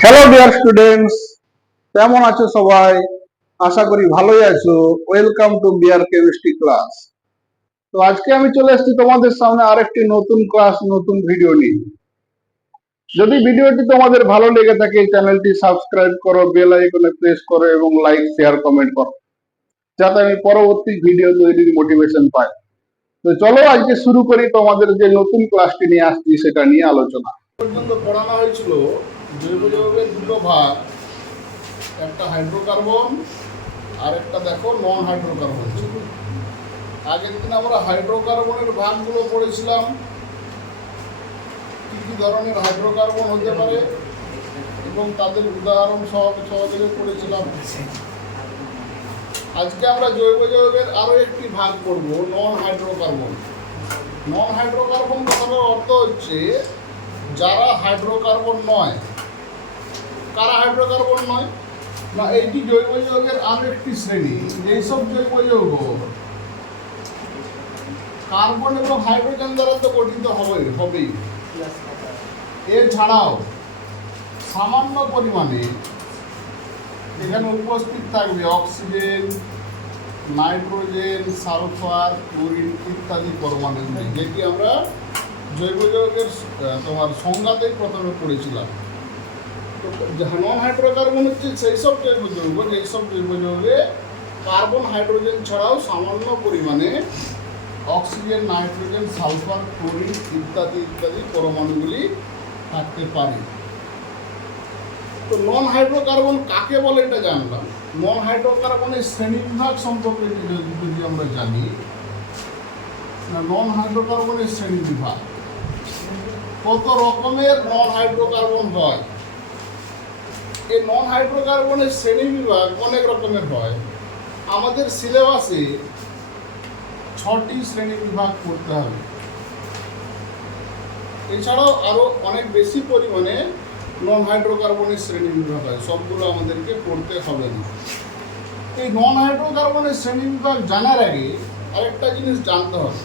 Hello dear students, কেমন আছো সবাই? আশা করি ভালোই আছো। Welcome to BR chemistry class. তো আজকে আমি চলে এসেছি তোমাদের সামনে আরেকটি নতুন ক্লাস, নতুন ভিডিও নিয়ে। যদি ভিডিওটি তোমাদের ভালো লেগে থাকে, চ্যানেলটি সাবস্ক্রাইব করো, বেল আইকনে প্রেস করো এবং লাইক, শেয়ার, কমেন্ট করো, যাতে আমি পরবর্তী ভিডিও তৈরির মোটিভেশন পাই। তো চলো আজকে শুরু করি, তোমাদের যে নতুন ক্লাসটি নিয়ে আসছি সেটা নিয়ে আলোচনা। পর্যন্ত পড়ানো হয়েছিল জৈব যৌগের দুটো ভাগ, একটা হাইড্রোকার্বন আর একটা দেখো নন হাইড্রোকার্বন ছিল। আগের দিন আমরা হাইড্রোকার্বনের ভাগগুলো পড়েছিলাম, কী কী ধরনের হাইড্রোকার্বন হতে পারে এবং তাদের উদাহরণ সহযোগে পড়েছিলাম। আজকে আমরা জৈব যৌগের আরও একটি ভাগ পড়ব, নন হাইড্রোকার্বন। নন হাইড্রোকার্বন কথাটার অর্থ হচ্ছে যারা হাইড্রোকার্বন নয়। কারা হাইড্রোকার্বন নয়? না, এইটি জৈব যৌগের আরো একটি শ্রেণী। এইসব জৈব যৌগ কার্বন এবং হাইড্রোজেন দ্বারা তো গঠিত হবেই। এছাড়াও সামান্য পরিমাণে এখানে উপস্থিত থাকবে অক্সিজেন, নাইট্রোজেন, সালফার, ক্লোরিন ইত্যাদি পরমাণু, যেটি আমরা জৈব যৌগের তোমার সংজ্ঞাতেই প্রথমে পড়েছিলাম। নন হাইড্রোকার্বন হচ্ছে সেই সব জৈব যৌগ যেসব জৈব যৌগে কার্বন, হাইড্রোজেন ছাড়াও সামান্য পরিমাণে অক্সিজেন, নাইট্রোজেন, সালফার, ক্লোরিন ইত্যাদি ইত্যাদি পরমাণুগুলি থাকতে পারে। তো নন হাইড্রোকার্বন কাকে বলে এটা জানলাম। নন হাইড্রোকার্বনের শ্রেণীবিভাগ সম্পর্কে যদি আমরা জানি, নন হাইড্রোকার্বনের শ্রেণীবিভাগ, কত রকমের নন হাইড্রোকার্বন হয়। এই নন হাইড্রোকার্বনের শ্রেণীবিভাগ অনেক রকমের হয়। আমাদের সিলেবাসে 6টি শ্রেণীবিভাগ করতে হবে। এছাড়াও আরও অনেক বেশি পরিমাণে নন হাইড্রোকার্বনের শ্রেণীবিভাগ হয়, সবগুলো আমাদেরকে পড়তে হবে না। এই নন হাইড্রোকার্বনের শ্রেণীবিভাগ জানার আগে আরেকটা জিনিস জানতে হবে,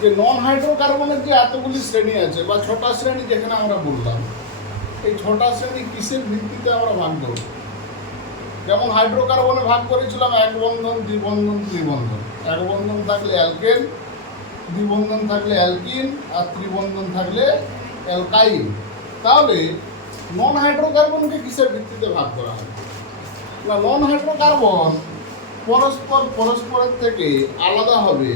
যে নন হাইড্রোকার্বনের যে এতগুলি শ্রেণী আছে বা 6টা শ্রেণী যেখানে আমরা বললাম, এই 6টা শ্রেণী কিসের ভিত্তিতে আমরা ভাগ করব। যেমন হাইড্রোকার্বনে ভাগ করেছিলাম এক বন্ধন, দ্বিবন্ধন, ত্রিবন্ধন। এক বন্ধন থাকলে অ্যালকেন, দ্বিবন্ধন থাকলে অ্যালকিন, আর ত্রিবন্ধন থাকলে অ্যালকাইন। তাহলে নন হাইড্রোকার্বনকে কিসের ভিত্তিতে ভাগ করা হয়? না, নন হাইড্রোকার্বন পরস্পরের থেকে আলাদা হবে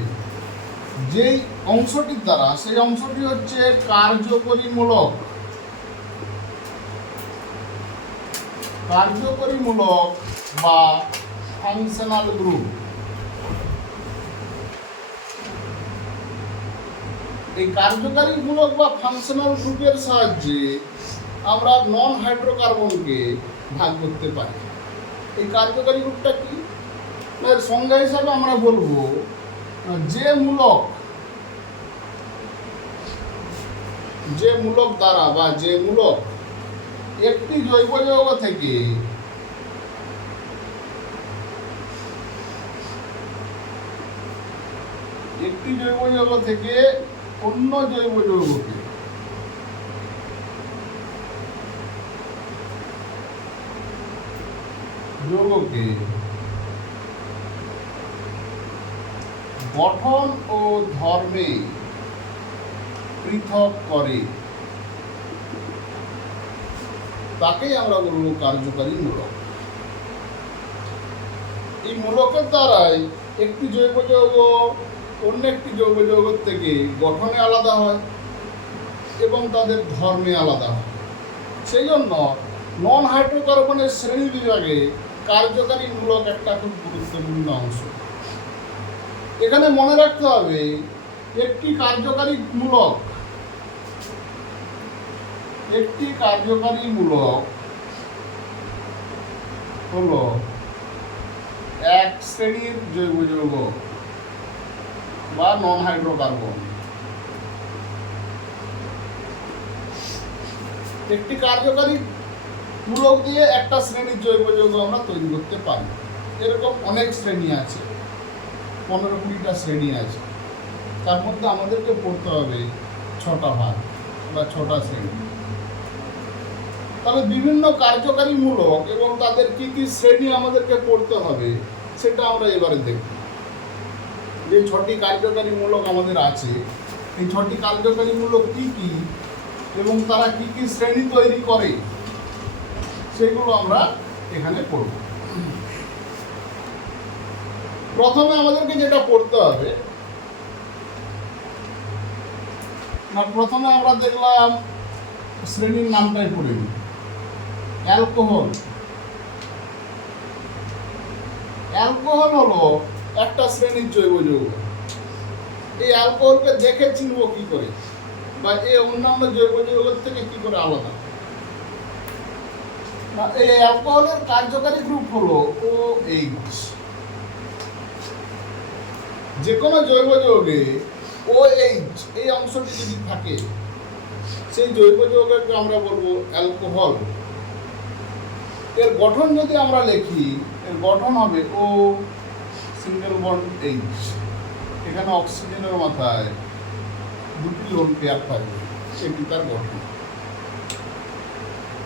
যেই অংশটির দ্বারা, সেই অংশটি হচ্ছে কার্যকরীমূলক বা ফাংশনাল গ্রুপ। এই কার্যকারীমূলক বা ফাংশনাল গ্রুপের সাহায্যে আমরা নন হাইড্রোকার্বনকে ভাগ করতে পারি। এই কার্যকারী গ্রুপটা কি? এর সংজ্ঞা হিসাবে আমরা বলবো, যে মূলক দ্বারা বা যে মূলক একটি জৈব যৌগ থেকে অন্য জৈব যৌগকে গঠন ও ধর্মে পৃথক করে, তাকেই আমরা বলবো কার্যকারী মূলক। এই মূলকের দ্বারাই একটি জৈব যৌগ অন্য একটি জৈব যৌগের থেকে গঠনে আলাদা হয় এবং তাদের ধর্মে আলাদা হয়। সেই জন্য নন হাইড্রোকার্বনের শ্রেণী বিভাগে কার্যকারী মূলক একটা খুব গুরুত্বপূর্ণ অংশ। এখানে মনে রাখতে হবে, একটি কার্যকারী মূলক হলো এক শ্রেণীর জৈব যৌগ বা নন হাইড্রোকার্বন। একটি কার্যকারী মূলক দিয়ে একটা শ্রেণীর জৈব যৌগ আমরা তৈরি করতে পারি। এরকম অনেক শ্রেণী আছে, 15-20টা শ্রেণী আছে। তার মধ্যে আমাদেরকে পড়তে হবে 6টা ভাগ বা 6টা শ্রেণী। তবে বিভিন্ন কার্যকারীমূলক এবং তাদের কি কি শ্রেণী আমাদেরকে পড়তে হবে সেটা আমরা এবারে দেখব। যে 6টি কার্যকারীমূলক আমাদের আছে, এই 6টি কার্যকারীমূলক কি কি এবং তারা কি কি শ্রেণী তৈরি করে সেগুলো আমরা এখানে পড়ব। প্রথমে আমাদেরকে যেটা পড়তে হবে, না প্রথমে আমরা দেখলাম শ্রেণীর নামটাই পড়ে নিই, অ্যালকোহল। অ্যালকোহল হলো একটা শ্রেণীর জৈব যৌগ। এই অ্যালকোহলকে দেখে চিনব কি করে, বা এই অন্যান্য জৈব যৌগের থেকে কি করে আলাদা। এই অ্যালকোহলের কার্যকারী গ্রুপ হলো OH। যে কোনো জৈব যৌগে OH এই অংশটি যদি থাকে সেই জৈব যৌগকে আমরা বলবো অ্যালকোহল। এর গঠন যদি আমরা লিখি, এর গঠন হবে O সিঙ্গেল বন্ড H। এখানে অক্সিজেনের মাথায় দুটি লোন পেয়ার থাকবে, সেটি তার গঠন।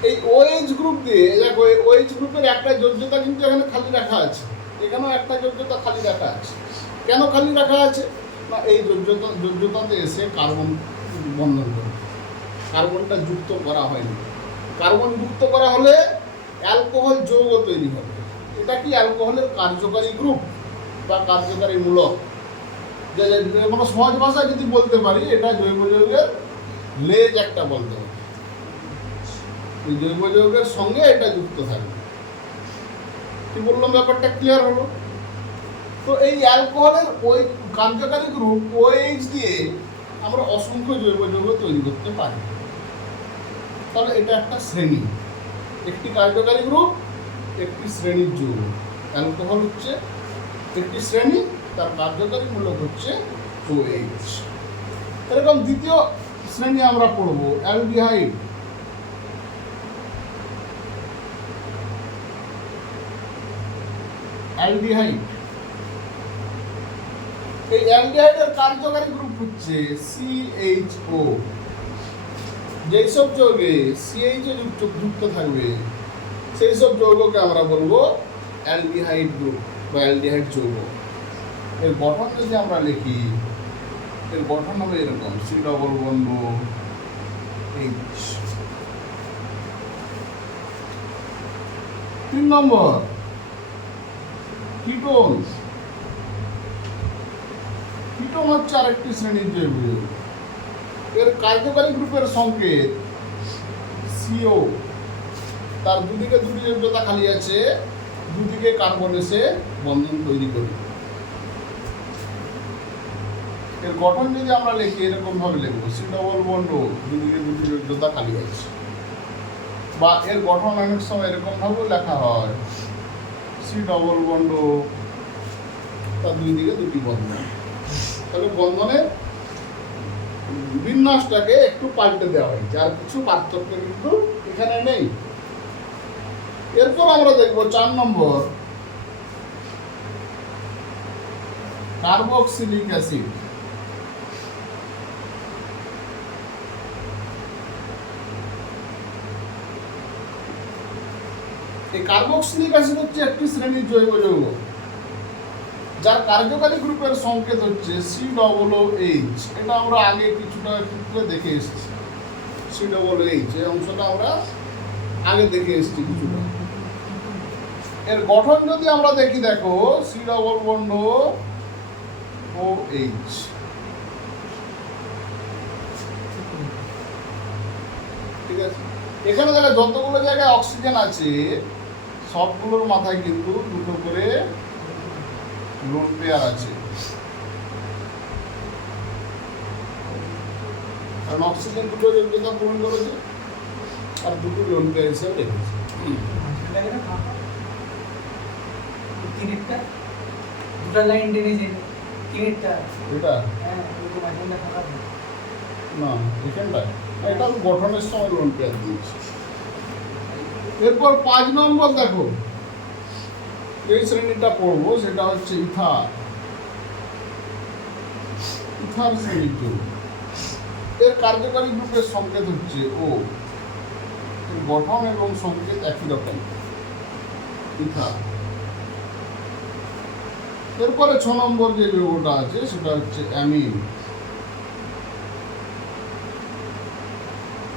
এই OH গ্রুপ দিয়ে দেখো, এই OH গ্রুপের একটা যোজ্যতা কিন্তু এখানে খালি রাখা আছে, এখানেও একটা যোজ্যতা খালি রাখা আছে। কেন খালি রাখা আছে? না এই যোজ্যতাতে এসে কার্বন বন্ধন করে, কার্বনটা যুক্ত করা হয়নি। কার্বন যুক্ত করা হলে অ্যালকোহল যৌগ তৈরি হবে। এটা কি অ্যালকোহলের কার্যকারী গ্রুপ বা কার্যকারী মূলক। যে কোনো সহজ ভাষায় যদি বলতে পারি, এটা জৈব যৌগের লেজ একটা বলতে পারি। এই জৈব যৌগের সঙ্গে এটা যুক্ত থাকবে। কি বললাম, ব্যাপারটা ক্লিয়ার হলো? তো এই অ্যালকোহলের ওই কার্যকারী গ্রুপ OH দিয়ে আমরা অসংখ্য জৈব যৌগ তৈরি করতে পারি। তাহলে এটা একটা শ্রেণী, একটি কার্যকারী গ্রুপ, একটি শ্রেণীর যৌগ। অ্যালকোহল হচ্ছে একটি শ্রেণী, তার কার্যকারী মূলক হচ্ছে OH। এরকম দ্বিতীয় শ্রেণী আমরা পড়ব অ্যালডিহাইড। অ্যালডিহাইড, এই অ্যালডিহাইডের কার্যকারী গ্রুপ হচ্ছে CHO। যেসব যৌগে CH যুক্ত থাকবে সেই সব যৌগকে আমরা বলবো অ্যালডিহাইড গ্রুপ বা অ্যালডিহাইড যৌগ। এর গঠন যদি আমরা লিখি, এর গঠন হবে এরকম, C ডবল বন্ড H। 3 নম্বর কিটোন। কিটোন হচ্ছে আরেকটি শ্রেণীর জৈব যৌগ। এর কার্যকারী গ্রুপের সংকেত CO। তার দুদিকে দুটি যোগ্যতা খালি আছে, দুদিকে কার্বন এসে বন্ধন তৈরি করবে। এর গঠন যদি আমরা লিখি, এরকম ভাবে লিখবো, C ডবল বন্ড দুদিকে দুটি যোগ্যতা খালি আছে। বা এর গঠন অনেক সময় এরকম ভাবেও লেখা হয়, C ডবল বন্ড তার দুই দিকে দুটি বন্ধন। তাহলে বন্ধনের বিন্যাসটাকে একটু পাল্টে দেওয়া হয়েছে, আর কিছু পার্থক্য কিন্তু এখানে নেই। এরপর আমরা দেখব 4 নম্বর কার্বক্সিলিক অ্যাসিড। এই কার্বক্সিলিক অ্যাসিড হচ্ছে একটি শ্রেণীর জৈব যৌগ, যার কার্যকারী গ্রুপের সংকেত হচ্ছে COOH। এটা আমরা আগে কিছুটা ক্ষেত্রে দেখে এসেছি, COOH এই অংশটা আমরা আগে দেখে এসেছি কিছুটা। এর গঠন যদি আমরা দেখি, দেখো C ডবল বন্ড OH। ঠিক আছে, এখানে দেখো যতগুলো জায়গায় অক্সিজেন আছে সবগুলোর মাথায় কিন্তু দুটো করে লোন পেয়ার আছে, কারণ অক্সিজেন দুটো যোগ্যতা পূরণ করেছে আর দুটো লোন পেয়ার হিসেবে রেখেছে। দুটো লাইন টেনেছে কিনেরটা, এটা হ্যাঁ ওরকম এখানটা ফাঁকা থাকে। না, এখানটায় এটা আমি গঠনের সময় লোন পেয়ার দিয়েছি। এরপর 5 নম্বর দেখো, এই শ্রেণীটা পড়বো, সেটা হচ্ছে ইথার। ইথার শ্রেণীর যৌগ। এর কার্যকারী গ্রুপের সংকেত হচ্ছে O। এর গঠন এবং সংকেত একই রকম, ইথার। এরপরে 6 নম্বর যে যৌগটা আছে সেটা হচ্ছে অ্যামিন।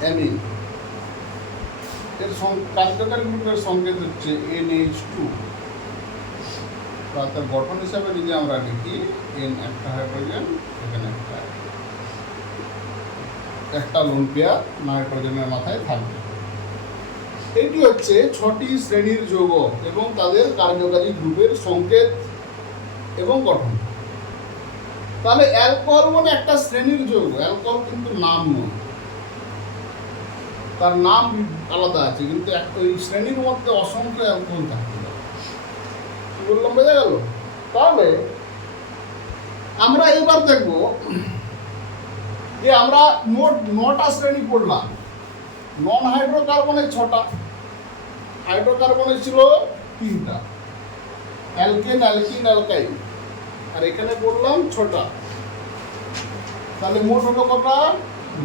অ্যামিন এর কার্যকারী গ্রুপের সংকেত হচ্ছে NH2। তার গঠন হিসাবে যদি আমরা লিখি, N একটা হাইড্রোজেন, এখানে একটা লোন পেয়ার নাইট্রোজেনের মাথায় থাকবে। এটি হচ্ছে 6টি শ্রেণীর যৌগ এবং তাদের কার্যকারী গ্রুপের সংকেত এবং গঠন। তাহলে অ্যালকোহল মানে একটা শ্রেণীর যৌগ, অ্যালকোহল কিন্তু নাম নয়, তার নাম আলাদা আছে, কিন্তু ওই শ্রেণীর মধ্যে অসংখ্য অ্যালকোহল থাকতে পারে। কি বললাম, বোঝা গেল? তাহলে আমরা এবার দেখব যে আমরা মোট 9টা শ্রেণী পড়লাম। নন হাইড্রোকার্বনের 6টা, হাইড্রোকার্বনের ছিল 3টা, অ্যালকেন, অ্যালকিন, অ্যালকাইন, আর এখানে পড়লাম 6টা। তাহলে মোট হলো কটা?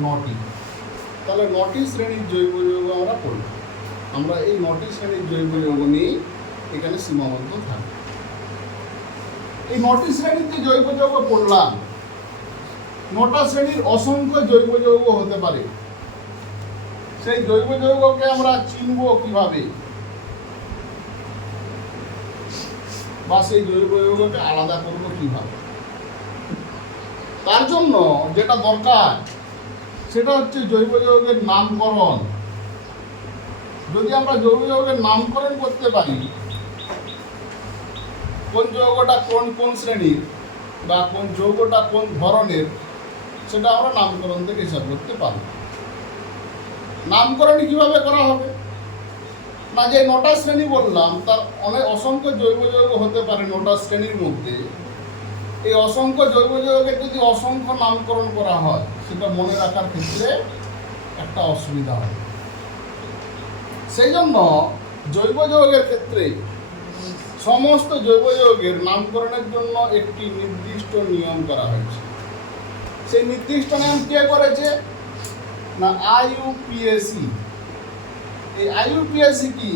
9টি। তাহলে 9টি শ্রেণীর জৈব যৌগ আমরা পড়লাম। আমরা এই 9টি শ্রেণীর জৈব যৌগ নিয়ে এখানে সীমাবদ্ধ থাকবে। এই 9টি শ্রেণীর যে জৈব যৌগ পড়লাম, 9টা শ্রেণীর অসংখ্য জৈব যৌগ হতে পারে। সেই জৈব যৌগকে আমরা চিনব কিভাবে, বা সেই জৈব যৌগকে আলাদা করব কিভাবে? তার জন্য যেটা দরকার সেটা হচ্ছে জৈব যৌগের নামকরণ। যদি আমরা জৈব যৌগের নামকরণ করতে পারি, কোন যৌগটা কোন কোন শ্রেণীর বা কোন যৌগটা কোন ধরনের, সেটা আমরা নামকরণ থেকে হিসাব করতে পারব। নামকরণ কিভাবে করা হবে? না, যে 9টা শ্রেণী বললাম তার অনেক অসংখ্য জৈব যৌগ হতে পারে 9টা শ্রেণীর মধ্যে। এই অসংখ্য জৈব যৌগের যদি অসংখ্য নামকরণ করা হয়, সেটা মনে রাখার ক্ষেত্রে একটা অসুবিধা হয়। সেই জন্য জৈব যৌগের ক্ষেত্রে সমস্ত জৈব যৌগের নামকরণের জন্য একটি নির্দিষ্ট নিয়ম করা হয়েছে। সেই নির্দিষ্ট নিয়ম কে করেছে? না, IUPAC। এই IUPAC কি?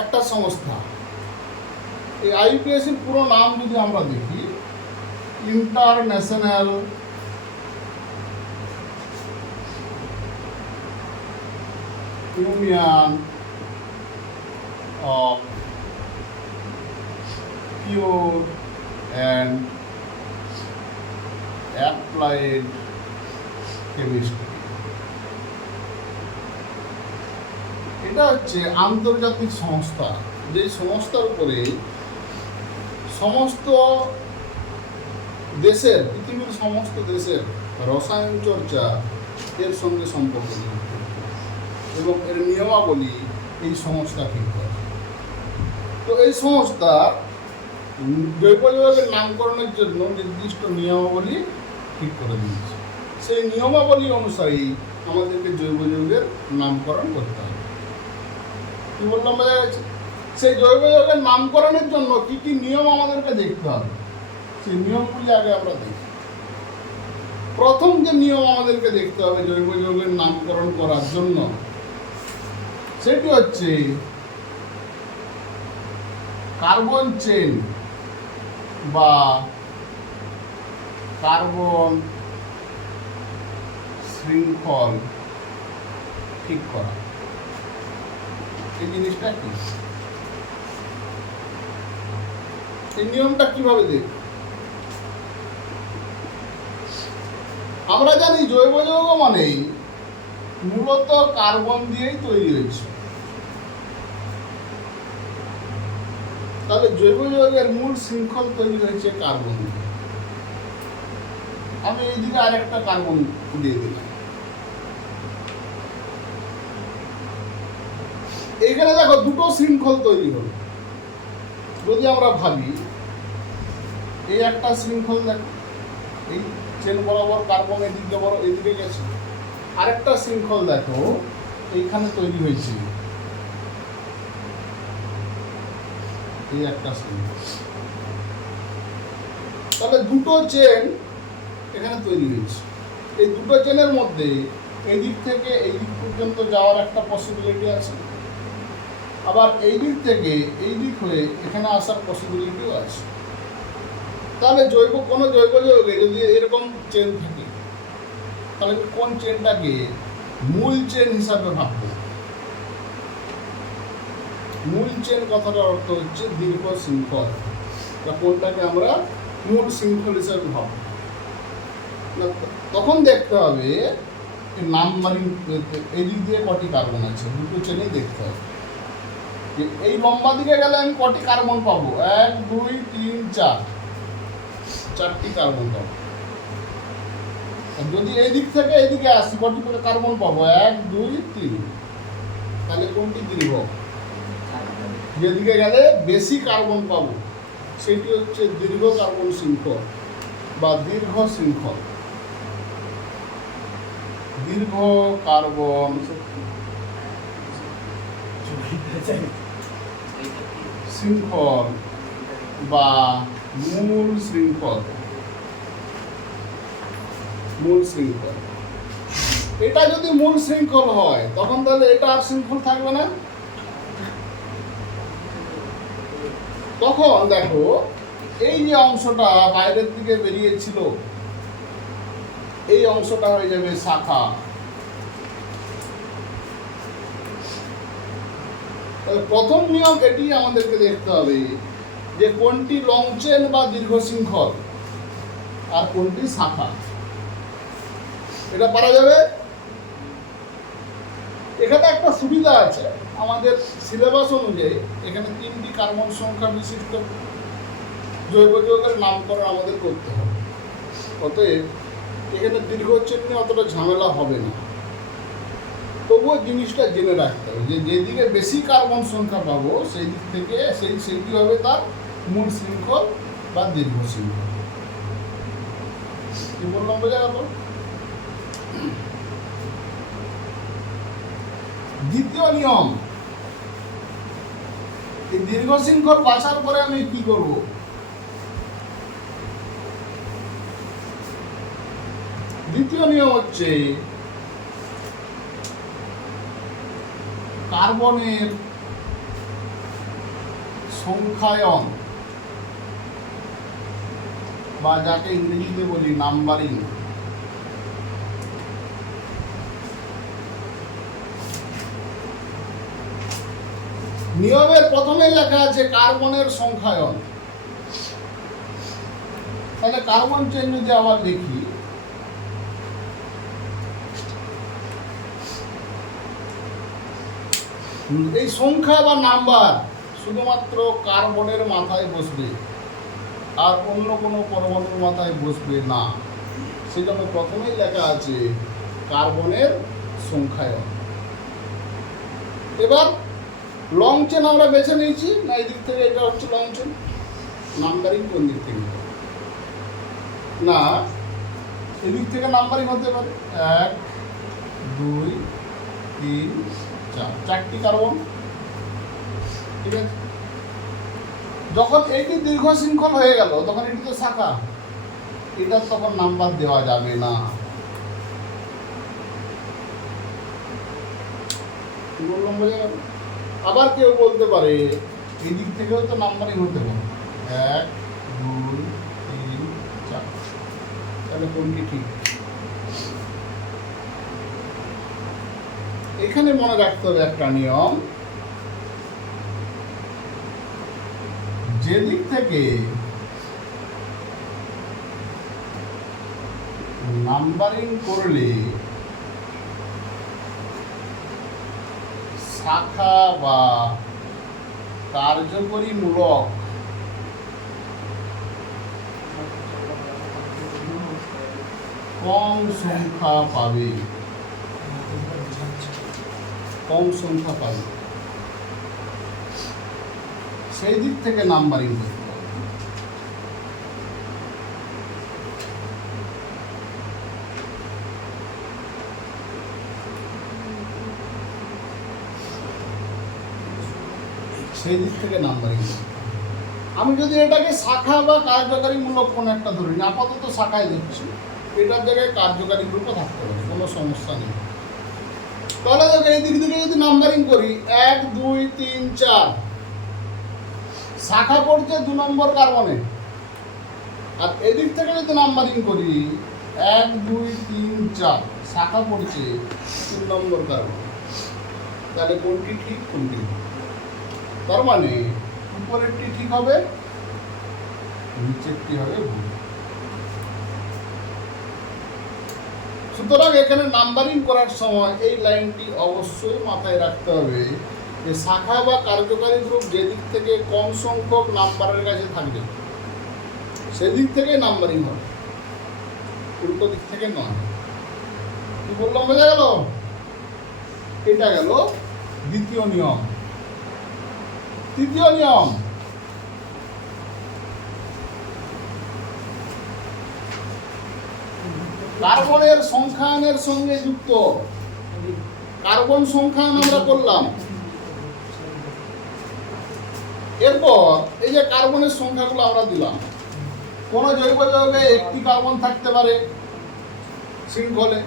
একটা সংস্থা। এই IUPAC এর পুরো নাম যদি আমরা দেখি, international union of pure and applied chemistry. এটা হচ্ছে আন্তর্জাতিক সংস্থা, যে সংস্থার উপরে সমস্ত দেশের, পৃথিবীর সমস্ত দেশের রসায়ন চর্চা এর সঙ্গে সম্পর্ক এবং এর নিয়মাবলী এই সংস্থা ঠিক করে। তো এই সংস্থা জৈব যৌগের নামকরণের জন্য নির্দিষ্ট নিয়মাবলী ঠিক করে দিয়েছে। সেই নিয়মাবলী অনুসারেই আমাদেরকে জৈব যৌগের নামকরণ করতে হবে। কি বললাম, বোঝা গেছে? সেই জৈব যৌগের নামকরণের জন্য কি কি নিয়ম আমাদেরকে দেখতে হবে, সেই নিয়মগুলি আগে আমরা দেখি। প্রথম যে নিয়ম আমাদেরকে দেখতে হবে জৈব যৌগের নামকরণ করার জন্য, সেটি হচ্ছে কার্বন চেন বা কার্বন শৃঙ্খল ঠিক করা। এই জিনিসটা কি? এই নিয়মটা কিভাবে দেখব? আমরা জানি জৈব যৌগ মানেই মূলত কার্বন দিয়েই তৈরি হয়েছে। তাহলে জৈব যৌগের মূল শৃঙ্খল তৈরি হয়েছে কার্বন দিয়ে। আমি এইদিকে আরেকটা কার্বন দিয়ে দিলাম। এইখানে দেখো দুটো শৃঙ্খল তৈরি হলো। যদি আমরা ভাবি, এই একটা শৃঙ্খল দেখো, এই চেন বরাবর কার্বন এদিকে বড় এদিকে গেছে। আরেকটা শৃঙ্খল দেখো এইখানে তৈরি হয়েছে, এই একটা শৃঙ্খল। তাহলে দুটো চেন এখানে তৈরি হয়েছে। এই দুটো চেনের মধ্যে এই দিক থেকে এই দিক পর্যন্ত যাওয়ার একটা পসিবিলিটি আছে, আবার এই দিক থেকে এই দিক হয়ে এখানে আসার পসিবিলিটিও আছে। তাহলে কোনো জৈব যৌগে যদি এরকম চেন থাকে, তাহলে কোন চেনটাকে মূল চেন হিসাবে ভাববো? মূল চেন কথাটার অর্থ হচ্ছে দীর্ঘ শৃঙ্খল, কোনটাকে আমরা মূল শৃঙ্খল হিসাবে ভাববো। তখন দেখতে হবে নাম্বারিং, এই দিক দিয়ে কটি কার্বন আছে, দুটো চেনেই দেখতে হবে যে এই লম্বা দিকে গেলে আমি কটি কার্বন পাবো। 1 2 3 4, 4টি কার্বন পাবো। যদি এই দিক থেকে এইদিকে আসি কটি করে কার্বন পাবো? 1 2 3। তাহলে কোনটি দীর্ঘ? যেদিকে গেলে বেশি কার্বন পাবো সেটি হচ্ছে দীর্ঘ কার্বন শৃঙ্খল বা দীর্ঘ শৃঙ্খল। দীর্ঘ কার্বন শৃঙ্খল বা মূল শৃঙ্খল। মূল শৃঙ্খল, এটা যদি মূল শৃঙ্খল হয় তখন তাহলে এটা আর শৃঙ্খল থাকবে না। তখন দেখো এই যে অংশটা বাইরের দিকে বেরিয়েছিল, এই অংশটা হয়ে যাবে শাখা। প্রথম নিয়ম এটি আমাদেরকে দেখতে হবে যে কোনটি লং চেন বা দীর্ঘ শৃঙ্খল আর কোনটি শাখা। এটা পারা যাবে। এখানে একটা সুবিধা আছে, আমাদের সিলেবাস অনুযায়ী এখানে 3টি কার্বন সংখ্যা বিশিষ্ট জৈব যৌগের নামকরণ আমাদের করতে হবে। অতএব এখানে দীর্ঘ চেন নিয়ে অতটা ঝামেলা হবে না। তবুও জিনিসটা জেনে রাখতে হবে যে যেদিকে বেশি কার্বন সংখ্যা পাবো সেই দিক থেকে সেইটি হবে তার মূল শৃঙ্খল বা দীর্ঘ শৃঙ্খল। কি বললাম বোঝা গেল? দ্বিতীয় নিয়ম, এই দীর্ঘ শৃঙ্খল বাছার পরে আমি কি করব? দ্বিতীয় নিয়ম হচ্ছে কার্বনের সংখ্যায়ন বা যাকে ইংরেজিতে বলি নাম্বারিং। নিয়মের প্রথমে লেখা আছে কার্বনের সংখ্যায়ন। তাহলে কার্বন চেন যদি আবার দেখি, এই সংখ্যা বা নাম্বার শুধুমাত্র কার্বনের মাথায় বসবে আর অন্য কোনো পরমাণুর মাথায় বসবে না। সেজন্য প্রথমেই লেখা আছে কার্বনের সংখ্যায়ন। এবার লং চেন আমরা বেছে নিয়েছি না, এই দিক থেকে এটা হচ্ছে লং চেন। নাম্বারিং কোন দিক থেকে? না, এদিক থেকে নাম্বারিং হতে পারে। 1 2 3 4, 4টি কার্বন। ঠিক আছে, যখন এইটি দীর্ঘ শৃঙ্খল হয়ে গেল তখন এটি তো শাখা, এটার তখন নাম্বার দেওয়া যাবে না। কি বললাম বোঝা গেল? আবার কেউ বলতে পারে এই দিক থেকেও তো নাম্বারিং হতে পারে, 1 2 3 4। তাহলে কোনটি ঠিক? এখানে মনে রাখতে হবে একটা নিয়ম, যেদিক থেকে নাম্বারিং করলে শাখা বা কার্যকরী মূলক কম সংখ্যা পাবে, সেই দিক থেকে নাম্বারিং করতে হবে। সেই দিক থেকে নাম্বারিং করতে হবে। আমি যদি এটাকে শাখা বা কার্যকারী মূলক কোনো একটা ধরি, আপাতত শাখায় দিচ্ছি, এটার জায়গায় কার্যকারী গ্রুপও থাকতে পারে, কোনো সমস্যা নেই। তাহলে দেখো এই দিক থেকে যদি নাম্বারিং করি 1 2 3 4 শাখা পড়ছে 2 নম্বর কার্বনে, আর এদিক থেকে যদি নাম্বারিং করি 1 2 3 4 শাখা পড়ছে 3 নম্বর কার্বন। তাহলে কোনটি ঠিক কোনটি ভুল? তার মানে উপরেরটি ঠিক হবে, নিচেরটি হবে ভুল। সুতরাং এখানে নাম্বারিং করার সময় এই লাইনটি অবশ্যই মাথায় রাখতে হবে যে শাখা বা কার্যকারী গ্রুপ যেদিক থেকে কম সংখ্যক নাম্বারের কাছে থাকবে সেদিক থেকে নাম্বারিং হবে, উল্টো দিক থেকে নয়। কি বললাম, বোঝা গেল? এটা গেল দ্বিতীয় নিয়ম। তৃতীয় নিয়ম, কার্বনের সংখ্যায়নের সঙ্গে যুক্ত। কার্বন সংখ্যায়ন আমরা করলাম, এরপর এই যে কার্বনের সংখ্যাগুলো আমরা দিলাম। কোন জৈব যৌগে একটি কার্বন থাকতে পারে শৃঙ্খলে,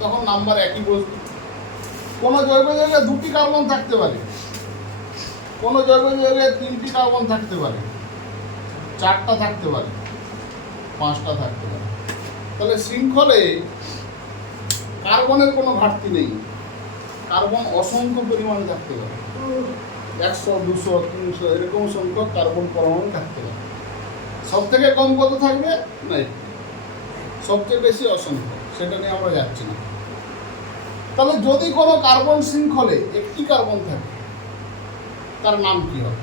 তখন নাম্বার একই বসবে। কোন জৈব যৌগে দুটি কার্বন থাকতে পারে, কোন জৈব যৌগে 3টি কার্বন থাকতে পারে, 4টা থাকতে পারে, 5টা থাকতে পারে। তাহলে শৃঙ্খলে কার্বনের কোনো ঘাটতি নেই, কার্বন অসংখ্য পরিমাণে থাকতে পারে, 100 200 300 এরকম সংখ্যক কার্বন পরমাণু থাকতে পারে। সব থেকে কম কত থাকবে না, সবচেয়ে বেশি অসংখ্য, সেটা নিয়ে আমরা যাচ্ছি না। তাহলে যদি কোনো কার্বন শৃঙ্খলে একটি কার্বন থাকে তার নাম কি হবে?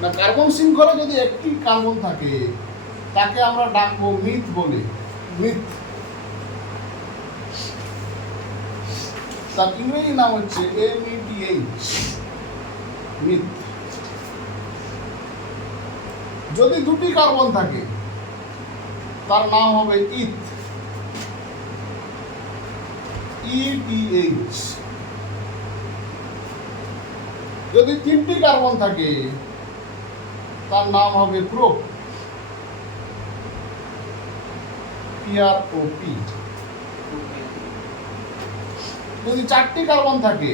না, কার্বন শৃঙ্খলে যদি একটি কার্বন থাকে তাকে আমরা ডাকবো মিথ বলে। মিথ, তার ইংরেজি নাম হচ্ছে METH, মিথ। যদি দুটি কার্বন থাকে তার নাম হবে ইথ, ETH। যদি 3টি কার্বন থাকে তার নাম হবে প্রোপ, PROP। যদি 4টি কার্বন থাকে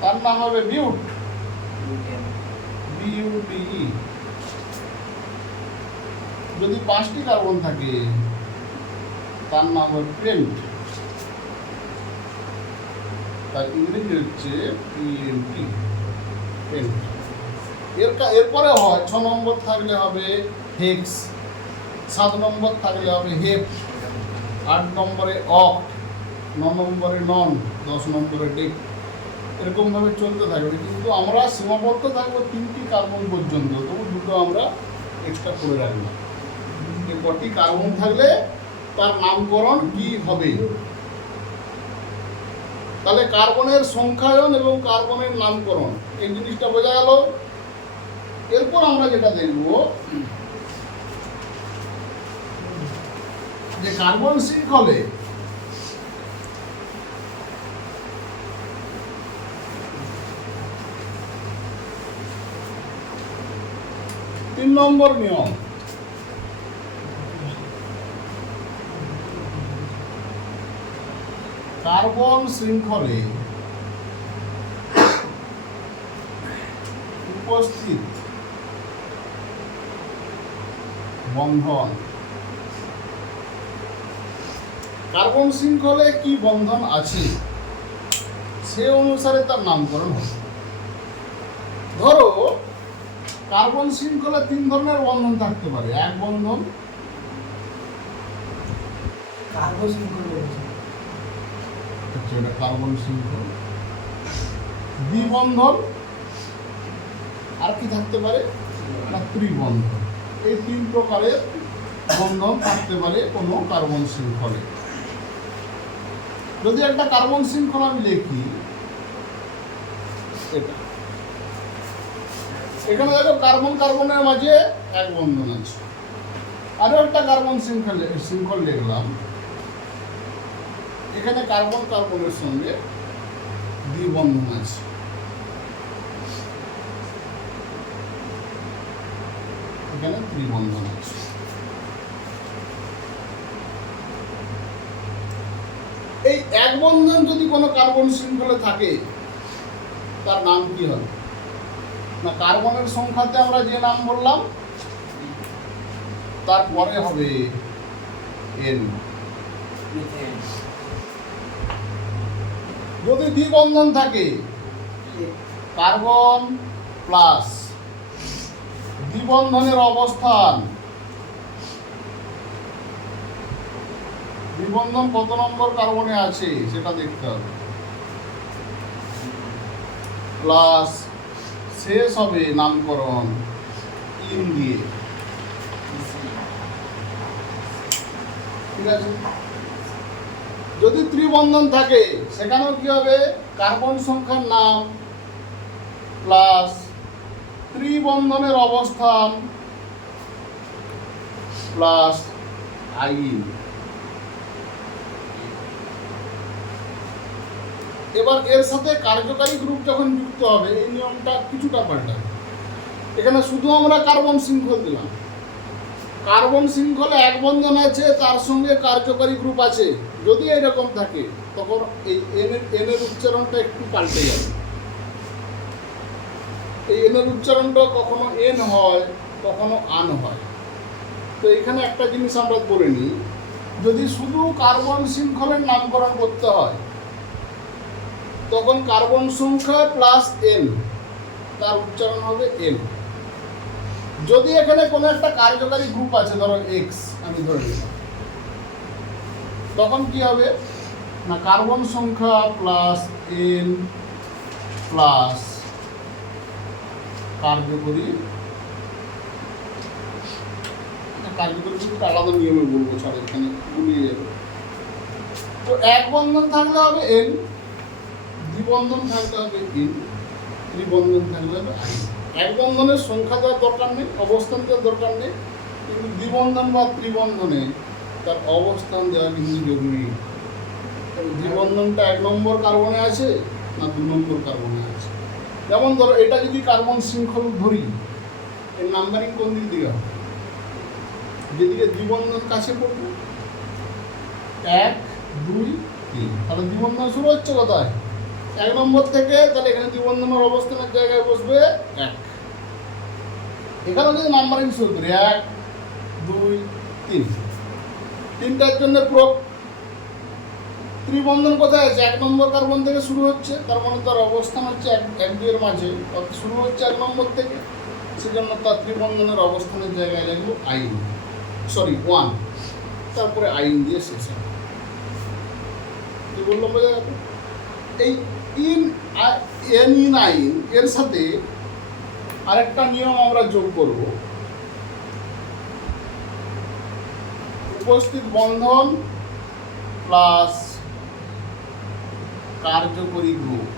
তার নাম হবে বিউট, BUTE। যদি 5টি কার্বন থাকে তার নাম হবে পেন্ট, তার ইংরেজি হচ্ছে PNT, পেন্ট। এরপরে হয় 6 নম্বর থাকলে হবে হেক্স, 7 নম্বর থাকলে হবে হেপ, 8 নম্বরে অক্ট, 9 নম্বরে নন, 10 নম্বরে ডেক। এরকমভাবে চলতে থাকবে, কিন্তু আমরা সীমাবদ্ধ থাকবো 3টি কার্বন পর্যন্ত। তবু দুটো আমরা এক্সট্রা করে রাখলাম, যে কটি কার্বন থাকলে তার নামকরণ কি হবে। তাহলে কার্বনের সংখ্যায়ন এবং কার্বনের নামকরণ, এই জিনিসটা বোঝা গেল। এরপর আমরা যেটা দেখব যে কার্বন শৃঙ্খলে তিন নম্বর নিয়ম, কার্বন শৃঙ্খলে উপস্থিত বন্ধন। কার্বন শৃঙ্খলে কি বন্ধন আছে সে অনুসারে তার নামকরণ হবে। ধরো কার্বন শৃঙ্খলে 3 ধরনের বন্ধন থাকতে পারে। এক বন্ধন, কার্বন শৃঙ্খল বলছে। এটা কার্বন শৃঙ্খল। দ্বিবন্ধন, আর কি থাকতে পারে না ত্রিবন্ধন। এই 3 প্রকারের বন্ধন থাকতে পারে কোনো কার্বন শৃঙ্খলে। যদি একটা কার্বন শৃঙ্খল আমি লিখি, এটা এখানে দেখো কার্বন কার্বনের মাঝে এক বন্ধন আছে, আরো একটা কার্বন শৃঙ্খল লিখলাম, এখানে কার্বন কার্বনের সঙ্গে দ্বিবন্ধন আছে। এখানে ত্রিবন্ধন আছে। এই এক এক বন্ধন যদি কোনো কার্বন শৃঙ্খলে থাকে তার নাম কি হবে? না, কার্বনের সংখ্যাতে আমরা যে নাম বললাম তারপরে হবে এন। যদি দ্বিবন্ধন থাকে, কার্বন প্লাস দ্বিবন্ধনের অবস্থান, দ্বিবন্ধন কত নম্বর কার্বনে আছে সেটা দেখতে হবে, প্লাস শেষ হবে নামকরণ ইন দিয়ে। ঠিক আছে। যদি ত্রিবন্ধন থাকে সেখানেও কি হবে? কার্বন সংখ্যার নাম প্লাস ত্রিবন্ধনের অবস্থান প্লাস আইন। এবার এর সাথে কার্যকারী গ্রুপ যখন যুক্ত হবে এই নিয়মটা কিছুটা পাল্টাবে। এখানে শুধু আমরা কার্বন শৃঙ্খল দিলাম, কার্বন শৃঙ্খলে এক বন্ধন আছে, তার সঙ্গে কার্যকারী গ্রুপ আছে। যদি এরকম থাকে তখন এই এনের উচ্চারণটা একটু পাল্টে যাবে। এই এনের উচ্চারণটা কখনো এন হয়, কখনো আন হয়। তো এখানে একটা জিনিস আমরা বলে নিই, যদি শুধু কার্বন শৃঙ্খলের নামকরণ করতে হয় তখন কার্বন সংখ্যা প্লাস এন, তার উচ্চারণ হবে এন। যদি এখানে কোনো একটা কার্যকারী গ্রুপ আছে, ধরো এক্স আমি ধরে নিলাম, তখন কি হবে? না, কার্বন সংখ্যা প্লাস এন প্লাস কার্যকরী গ্রুপটা আলাদা নিয়মে বলবো, ছাড় এখানে গুলিয়ে যাবে। তো এক বন্ধন থাকলে হবে এন, দ্বিবন্ধন থাকলে হবে ইন, ত্রিবন্ধন থাকলে হবে আইন। এক বন্ধনের সংখ্যা দেওয়ার দরকার নেই, অবস্থান দেওয়ার দরকার নেই, কিন্তু দ্বিবন্ধন বা ত্রিবন্ধনে তার অবস্থান দেওয়া কিন্তু জরুরি। দ্বিবন্ধনটা 1 নম্বর কার্বনে আছে না 2 নম্বর কার্বনে আছে। যেমন ধরো এটা যদি কার্বন শৃঙ্খল ধরি, এর নাম্বারিং কোন দিক দিয়ে হবে? যেদিকে দ্বিবন্ধন কাছে পড়বে 1 2 3, তাহলে দ্বিবন্ধন শুরু হচ্ছে কোথায়? 1 নম্বর থেকে। তাহলে এখানে দ্বিবন্ধনের অবস্থানের জায়গায় বসবে 1। এখানে যদি নাম্বারিং শুরু করি 1 2 3, তিনটার জন্য প্রোপ। ত্রিবন্ধন কোথায় আছে? 1 নম্বর কার্বন থেকে শুরু হচ্ছে, তার মানে তার অবস্থান হচ্ছে 1 2 এর মাঝে, শুরু হচ্ছে 1 নম্বর থেকে। সেজন্য তার ত্রিবন্ধনের অবস্থানের জায়গায় লাগলো আইন, 1, তারপরে আইন দিয়ে শেষ হবে। কি বললাম বোঝা গেল? এই ইন আইন এর সাথে আরেকটা নিয়ম আমরা যোগ করব, উপস্থিত বন্ধন প্লাস কার্যকরী গ্রুপ।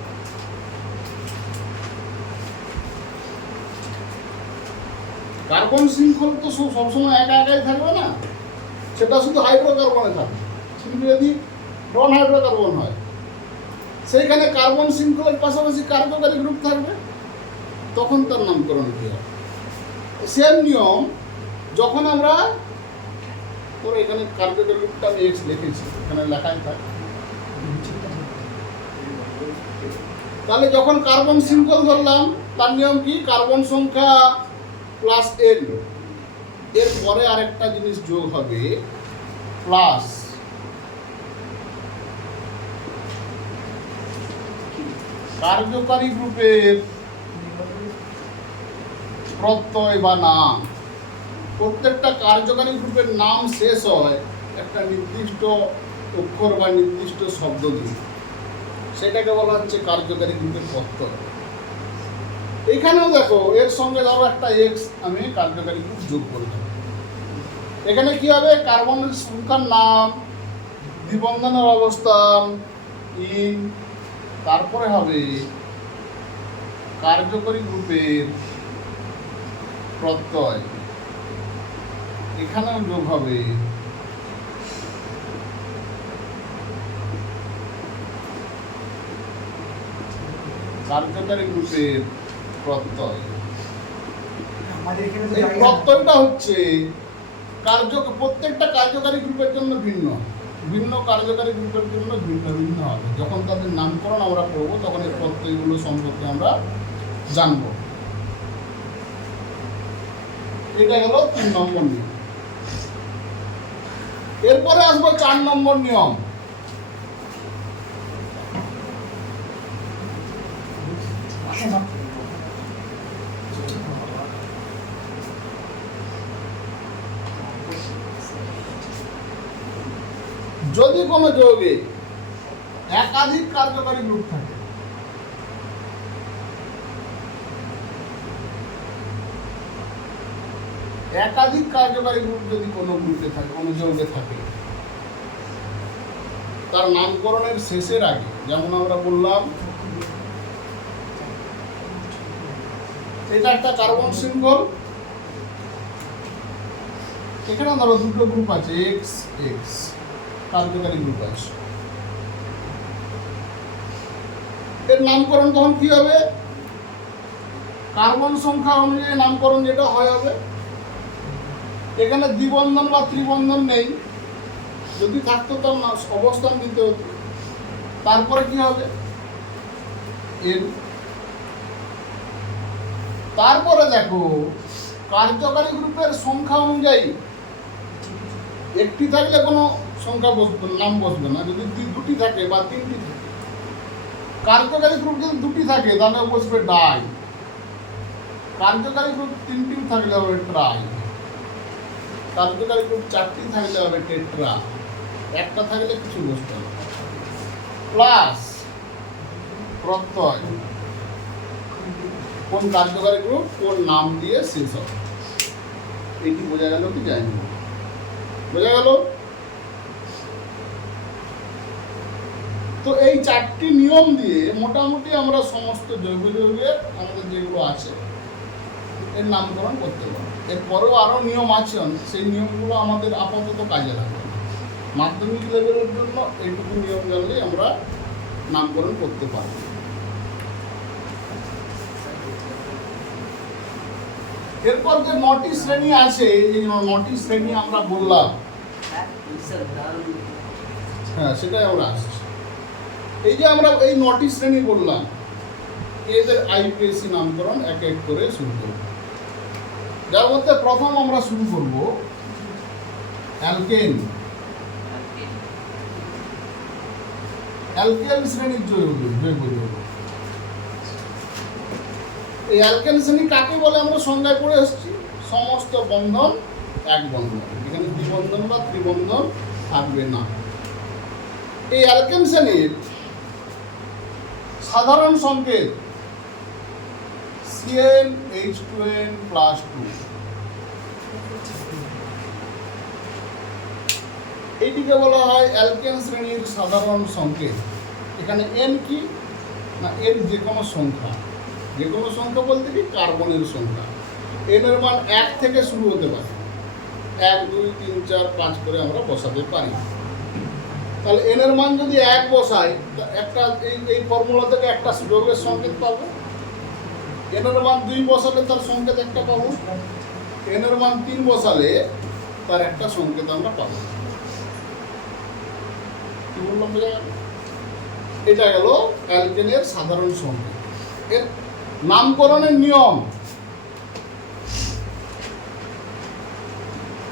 কার্বন শৃঙ্খল তো সবসময় একাই থাকবে না, সেটা শুধু হাইড্রোকার্বনে থাকবে। কিন্তু যদি নন হাইড্রোকার্বন হয় সেইখানে কার্বন শৃঙ্খলের পাশাপাশি কার্যকারী গ্রুপ থাকবে, তখন তার নামকরণ কী হবে? সেম নিয়ম যখন আমরা ধরো এখানে কার্যকারী গ্রুপটা আমি এক্স লিখেছি, এখানে লেখাই থাকে, তাহলে যখন কার্বন শৃঙ্খল ধরলাম তার নিয়ম কি? কার্বন সংখ্যা প্লাস এন, এর পরে আরেকটা জিনিস যোগ হবে প্লাস কার্যকারী গ্রুপের প্রত্যয় বা নাম। প্রত্যেকটা কার্যকারী গ্রুপের নাম শেষ হয় একটা নির্দিষ্ট অক্ষর বা নির্দিষ্ট শব্দ দিয়ে, সেটাকে বলা হচ্ছে কার্যকারী গ্রুপের প্রত্যয়। এখানেও দেখো এর সঙ্গে ধরো একটা এক্স আমি কার্যকারী গ্রুপ যোগ করে দেবো। এখানে কি হবে? কার্বনের সংখ্যার নাম, দ্বিবন্ধনের অবস্থান ইন, তারপরে হবে কার্যকরী গ্রুপের প্রত্যয়, এখানেও যোগ হবে কার্যকারী গ্রুপের প্রত্যয়। আমাদের এখানে তো এই জায়গা প্রত্যয়টা হচ্ছে প্রত্যেকটা কার্যকারী গ্রুপের জন্য ভিন্ন। ভিন্ন কার্যকারী গ্রুপের জন্য ভিন্ন ভিন্ন হবে। যখন তাদের নামকরণ আমরা করব তখন এই প্রত্যয়গুলো সম্পর্কে আমরা জানব। এটা হলো 3 নম্বর নিয়ম। এরপরে আসবো 4 নম্বর নিয়ম। যদি কোনো যৌগে একাধিক কার্যকারী গ্রুপ থাকে, একাধিক কার্যকারী গ্রুপ যদি কোনো গ্রুপে থাকে, কোনো যৌগে থাকে, তার নামকরণের শেষের আগে, যেমন আমরা বললাম এটা একটা কার্বন শৃঙ্খল, এখানে ধরো দুটো গ্রুপ আছে, এক্স এক্স কার্যকারী গ্রুপ আছে, এর নামকরণ তখন কি হবে? কার্বন সংখ্যা অনুযায়ী নামকরণ যেটা হয় হবে। এখানে দ্বিবন্ধন বা ত্রিবন্ধন নেই, যদি থাকতো তার অবস্থান দিতে হতো। তারপরে কি হবে? এর তারপরে দেখো কার্যকারী গ্রুপের সংখ্যা অনুযায়ী একটি থাকলে কোনো সংখ্যা বসবে, নাম বসবে না। যদি দুটি থাকে বা তিনটি থাকে, কার্যকারী গ্রুপ যদি দুটি থাকে তাহলে বসবে ডাই, কার্যকারী গ্রুপ তিনটি থাকলে হবে ট্রাই, কার্যকারী গ্রুপ চারটি থাকলে হবে টেট্রা, একটা থাকলে কিছু বসবে না। প্লাস প্রত্যয়, কোন কার্যকারী গ্রুপ কোন নাম দিয়ে শেষ হবে, এটি বোঝা গেল কি যায়নি? বোঝা গেল? তো এই 4টি নিয়ম দিয়ে মোটামুটি আমরা সমস্ত জৈব যৌগের আমাদের যেগুলো আছে এর নামকরণ করতে পারি। এরপরেও আরও নিয়ম আছে, সেই নিয়মগুলো আমাদের আপাতত কাজে লাগবে। মাধ্যমিক লেভেলের জন্য এইটুকু নিয়ম জানলেই আমরা নামকরণ করতে পারি। এরপর যে 9টি শ্রেণী আছে, এই 9টি শ্রেণী আমরা বললাম, হ্যাঁ সেটাই আমরা আসছি। এই যে আমরা এই 9টি শ্রেণী বললাম, এদের আইপিএসি নামকরণ এক এক করে শুরু করব। যার মধ্যে প্রথম আমরা শুরু করব অ্যালকেন। অ্যালকেন শ্রেণীর জৈব যৌগ। এই অ্যালকেন শ্রেণী কাকে বলে আমরা সংজ্ঞায় পড়ে এসেছি? সমস্ত বন্ধন এক বন্ধন, এখানে দ্বিবন্ধন বা ত্রিবন্ধন থাকবে না। এই অ্যালকেন শ্রেণীর সাধারণ সংকেত CnH2n+2, এইটিকে বলা হয় অ্যালকেন শ্রেণীর সাধারণ সংকেত। এখানে n কি না, এর যে কোনো সংখ্যা, যে কোনো সংখ্যা বলতে কি কার্বনের সংখ্যা, n এর মান 1 থেকে শুরু হতে পারে, 1 2 3 4 5 করে আমরা বসাতে পারি। তাহলে n এর মান যদি 1 বসাই, একটা এই ফর্মুলা থেকে একটা যৌগের সংকেত পাবো। n এর মান 2 বসালে তার সংকেত একটা পাবো, n এর মান 3 বসালে তার একটা সংকেত আমরা পাবো। কি বললাম বোঝা গেল? এটা গেল অ্যালকেনের সাধারণ সংকেত। এর নামকরণের নিয়ম,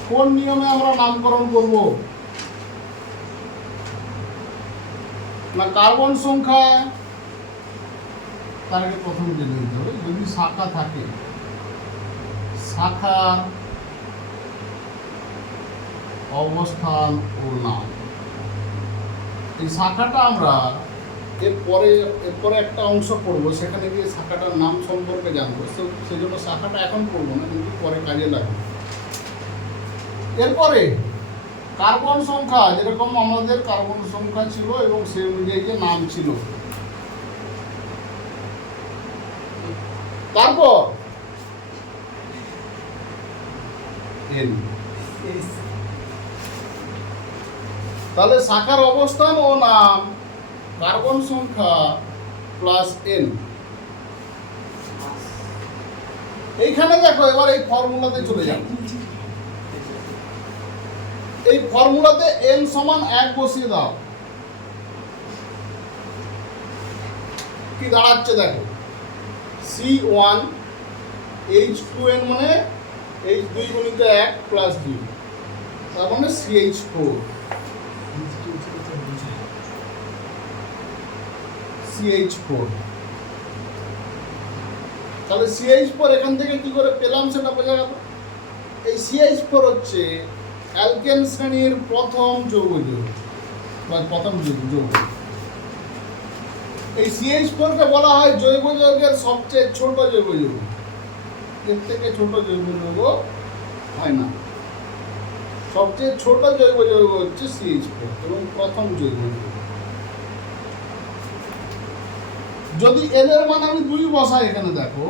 কোন নিয়মে আমরা নামকরণ করব? না কার্বন সংখ্যা, তার আগে প্রথম জেনে নিতে হবে। যদি শাখা থাকে, শাখার অবস্থান ও নাম, এই শাখাটা আমরা এরপরে একটা অংশ পড়বো, সেখানে গিয়ে শাখাটার নাম সম্পর্কে জানবো। সেজন্য শাখাটা এখন পড়বো না, কিন্তু পরে কাজে লাগবে। এরপরে কার্বন সংখ্যা, যেরকম আমাদের কার্বন সংখ্যা ছিল এবং সেই অনুযায়ী যে নাম ছিল। তারপর n, তাহলে শাখার অবস্থান ও নাম, কার্বন সংখ্যা প্লাস n। এইখানে দেখো, এবার এই ফর্মুলাতে চলে যাবো। এই ফর্মুলাতে n সমান 1 বসিয়ে দাও, কি দাঁড়াচ্ছে দেখো, C1 H2n মানে H2 গুণিত 1 প্লাস 2, তার মানে CH4 CH4। তাহলে CH4 এখান থেকে কি করে পেলাম সেটা বোঝা গেল। এই CH4 হচ্ছে অ্যালকেন শ্রেণীর প্রথম যৌগ বা প্রথম যৌগ। এই CH4 কে বলা হয় জৈব যৌগের সবচেয়ে ছোট জৈব যৌগ, এর থেকে ছোট জৈব যৌগ হয় না। সবচেয়ে ছোট জৈব যৌগ হচ্ছে CH4 এবং প্রথম জৈব যৌগ। যদি n এর মান আমি 2 বসাই এখানে দেখো,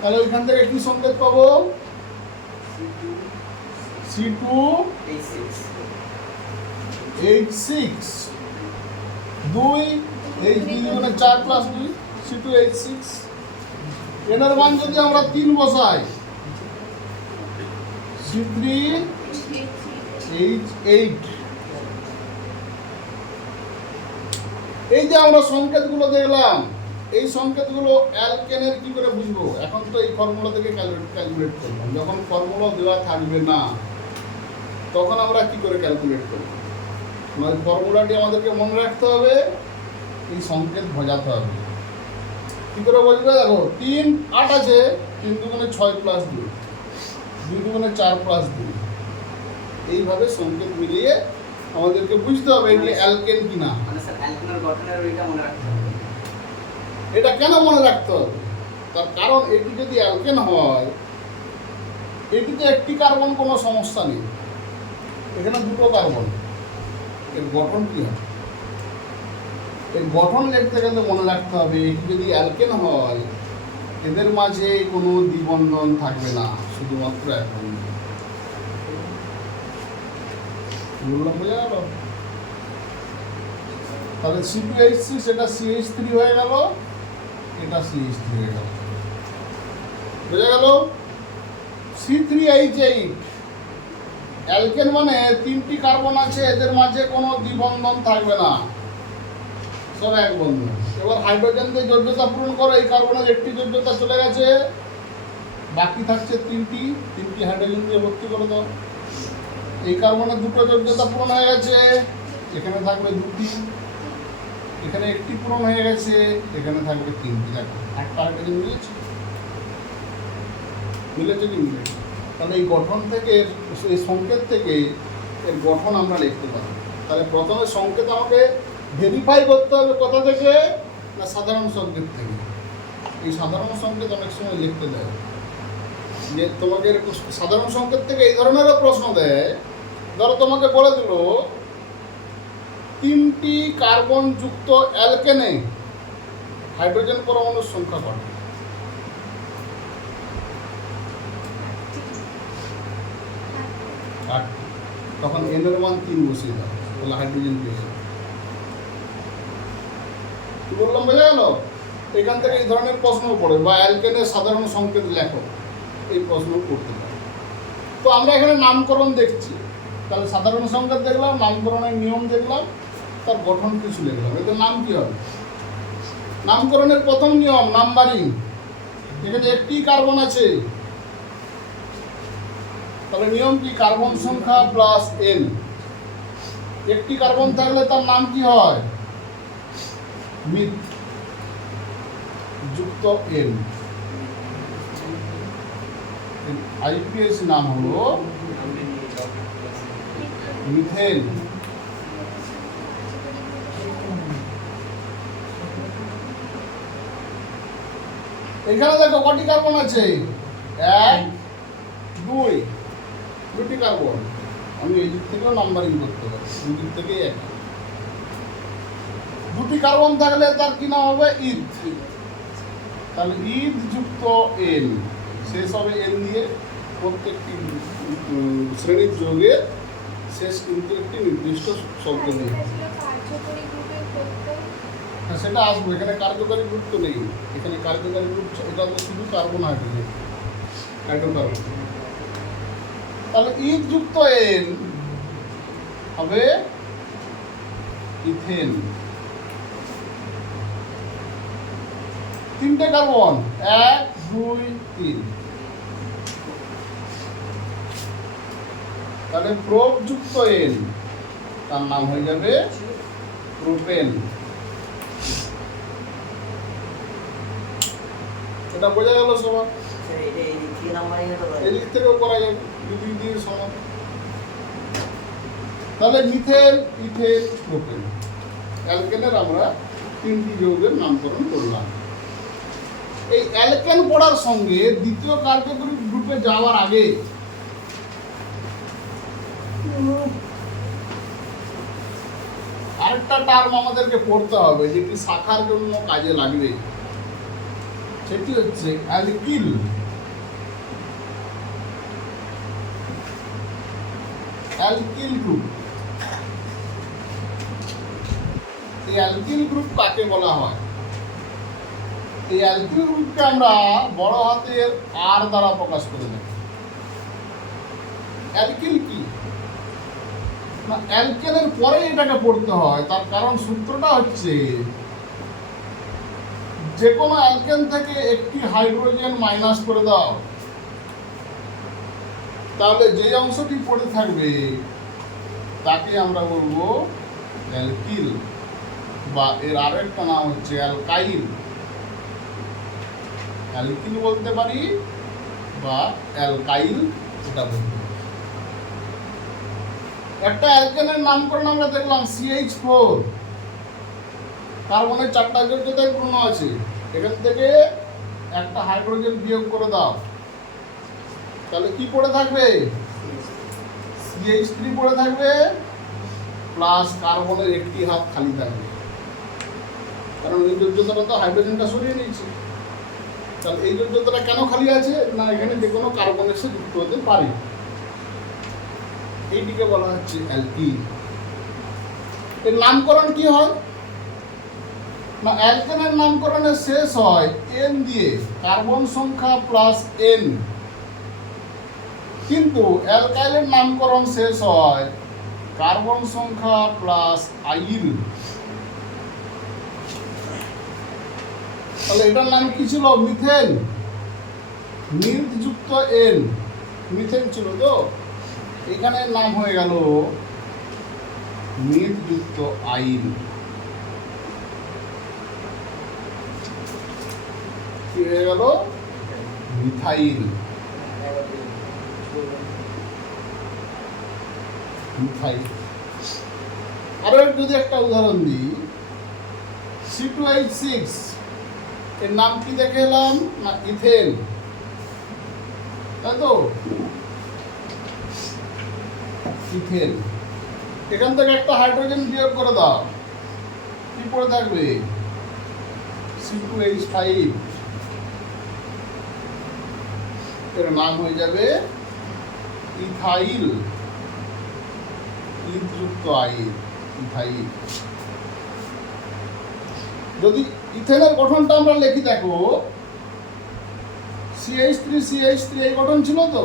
তাহলে ওইখান থেকে কি সংকেত পাবো, C2H6 2 H2 মানে 4 প্লাস 2 C2H6। n এর মান যদি আমরা 3 বসাই, C3H8। এই যে আমরা সংকেতগুলো দেখলাম, এই সংকেতগুলো অ্যালকেনের কি করে বুঝবো, এখন তো এই ফর্মুলা থেকে ক্যালকুলেট করব। যখন ফর্মুলা দেওয়া থাকবে না তখন আমরা কি করে ক্যালকুলেট করব, মানে ফর্মুলাটি আমাদেরকে মনে রাখতে হবে, এই সংকেত বোঝাতে হবে। কি করে বলবে দেখো, 3 8 আছে, 3 দুগুণে 6 প্লাস 2, 2 দুগুণে 4 প্লাস 2, এইভাবে সংকেত মিলিয়ে আমাদেরকে বুঝতে হবে এটি অ্যালকেন কিনা। মানে স্যার অ্যালকেনের গঠনের ওইটা মনে রাখতে হবে। এটা কেন মনে রাখতে হবে, তার কারণ এটি যদি অ্যালকেন হয়, এটিতে একটি কার্বন কোনো সমস্যা নেই, এখানে 2টো কার্বন, এর গঠন কি হবে, এর গঠন লিখতে গেলে মনে রাখতে হবে এটি যদি অ্যালকেন হয় এদের মাঝে কোনো দ্বিবন্ধন থাকবে না, শুধুমাত্র এক বন্ধন। বললাম বোঝা গেল। তাহলে C2H6 এটা CH3 হয়ে গেল, এটা CH3 হয়ে গেল, বোঝা গেল। C3H8 অ্যালকেন মানে 3টি কার্বন আছে, এদের মাঝে কোনো দ্বিবন্ধন থাকবে না, সব এক বন্ধন। এবার হাইড্রোজেন দিয়ে যোগ্যতা পূরণ করো, এই কার্বনের একটি যোগ্যতা চলে গেছে, বাকি থাকছে 3টি হাইড্রোজেন দিয়ে ভর্তি করে দাও। এই কার্বনের 2টো যোগ্যতা পূরণ হয়ে গেছে, এখানে থাকবে 2টি, এখানে একটি পূরণ হয়ে গেছে, এখানে থাকবে 3টি। দেখো একটা হাইড্রোজেন মিলেছে, মিলেছে কি মিলেছে। তাহলে এই গঠন থেকে, এই সংকেত থেকে এর গঠন আমরা লিখতে পারি। তাহলে প্রথমে সংকেত আমাকে ভেরিফাই করতে হবে কোথা থেকে, না সাধারণ সংকেত থেকে। এই সাধারণ সংকেত অনেক সময় লিখতে দেয়, যে তোমাকে সাধারণ সংকেত থেকে এই ধরনেরও প্রশ্ন দেয়। ধরো তোমাকে বলে দিল 3টি কার্বন যুক্ত অ্যালকেনে হাইড্রোজেন পরমাণুর সংখ্যা কত, তখন n এর মান 3 বসিয়ে দাও, তাহলে হাইড্রোজেন পেয়ে যাবে। কি বললাম বোঝা গেল। এখান থেকে এই ধরনের প্রশ্ন পড়ে, বা অ্যালকেনের সাধারণ সংকেত লেখো, এই প্রশ্ন করতে পারে। তো আমরা এখানে নামকরণ দেখছি, তাহলে সাধারণ সংকেত দেখলাম, নামকরণের নিয়ম দেখলাম, তার গঠন কিছু লিখলাম। এদের নাম কি হবে, নামকরণের প্রথম নিয়ম নাম্বারিং। এখানে একটি কার্বন আছে, তাহলে নিয়ম কি, কার্বন সংখ্যা প্লাস n। একটি কার্বন থাকলে তার নাম কি হয়, মিথ যুক্ত n। আইপিএস নাম হলো মিথেন। এখানে দেখো কটি কার্বন আছে, 1 2, 2টি কার্বন। আমি এই দিক থেকেও নাম্বারিং করতে পারি, দুই দিক থেকে এক। 2টি কার্বন থাকলে তার কি নাম হবে, ইথ। তাহলে ইথ যুক্ত n, শেষ হবে n দিয়ে। প্রত্যেকটি শ্রেণীর যৌগের শেষ কিন্তু একটি নির্দিষ্ট শব্দ নিয়ে, সেটা আসবে। এখানে কার্যকারী গ্রুপ তো নেই, এখানে কার্যকারী গ্রুপ এটা তো শুধু কার্বন হাইড্রোজেন, হাইড্রোকার্বন। তাহলে ইথ যুক্ত n হবে ইথেন। তিনটে কার্বন, 1 2 3, তাহলে প্রোপ যুক্ত এন, তার নাম হয়ে যাবে প্রোপেন। এটা বোঝা গেল সবার? স্যার এটা এই দিক থেকে নাম্বারিং হতে পারে। এদিক থেকেও করা যাবে, দুই দিয়ে সমান। তাহলে মিথেন, ইথেন, প্রোপেন, অ্যালকেনের আমরা তিনটি যৌগের নামকরণ করলাম। এই অ্যালকেন পড়ার সঙ্গে দ্বিতীয় কার্যকরী গ্রুপে যাওয়ার আগে আরেকটা টার্ম আমাদেরকে পড়তে হবে যেটি শাখার জন্য কাজে লাগবে, সেটি হচ্ছে অ্যালকিল। Alkyl group. এই অ্যালকিল গ্রুপ কাকে বলা হয়? এই অ্যালকিল গ্রুপকে আমরা বড় হাতের আর দ্বারা প্রকাশ করে থাকি। অ্যালকিল কি না, অ্যালকেনের পরে এটাকে পড়তে হয়, তার কারণ সূত্রটা হচ্ছে যে কোনো অ্যালকেন থেকে একটি হাইড্রোজেন মাইনাস করে দাও, তাহলে যে অংশটি পড়ে থাকবে তাকে আমরা বলবো অ্যালকিল, বা এর আরেকটা নাম হচ্ছে অ্যালকাইল। অ্যালকিল বলতে পারি বা অ্যালকাইল এটা বলতে পারি। একটা অ্যালকেনের নামকরণ আমরা দেখলাম CH4, কার্বনের 4টা যোগ্যতায় পূর্ণ আছে, এখান থেকে একটা হাইড্রোজেন বিয়োগ করে দাও, তাহলে কি পড়ে থাকবে? CH3 পড়ে থাকবে, প্লাস কার্বনের একটি হাত খালি থাকবে, কারণ এই যোগ্যতাটা তো হাইড্রোজেনটা সরিয়ে নিয়েছে। তাহলে এই যোগ্যতাটা কেন খালি আছে না, এখানে যে কোনো কার্বনের সাথে যুক্ত হতে পারে, এইটিকে বলা হচ্ছে অ্যালকিল। এর নামকরণ কি হয় না, অ্যালকেনের নামকরণের শেষ হয় এন দিয়ে, কার্বন সংখ্যা প্লাস এন, কিন্তু অ্যালকাইলের নামকরণ শেষ হয় কার্বন সংখ্যা প্লাস আইল। তাহলে এটার নাম কি ছিল? মিথেন। নির্দ যুক্ত এন, মিথেন ছিল তো, এখানে নাম হয়ে গেল নির্দ যুক্ত আইল। কি হয়ে গেল? মিথাইল। মিথাইল। আরো যদি একটা উদাহরণ দিই, C2H6, এর নাম কি দেখে এলাম না, ইথেন, তাই তো? ইথেন। এখান থেকে একটা হাইড্রোজেন বিয়োগ করে দাও, কি পড়ে থাকবে? C2H5, এর নাম হয়ে যাবে ইথাইল। ইথযুক্ত আইল, ইথাইল। যদি ইথেনের গঠনটা আমরা লিখি, দেখো CH3 এই গঠন ছিল তো,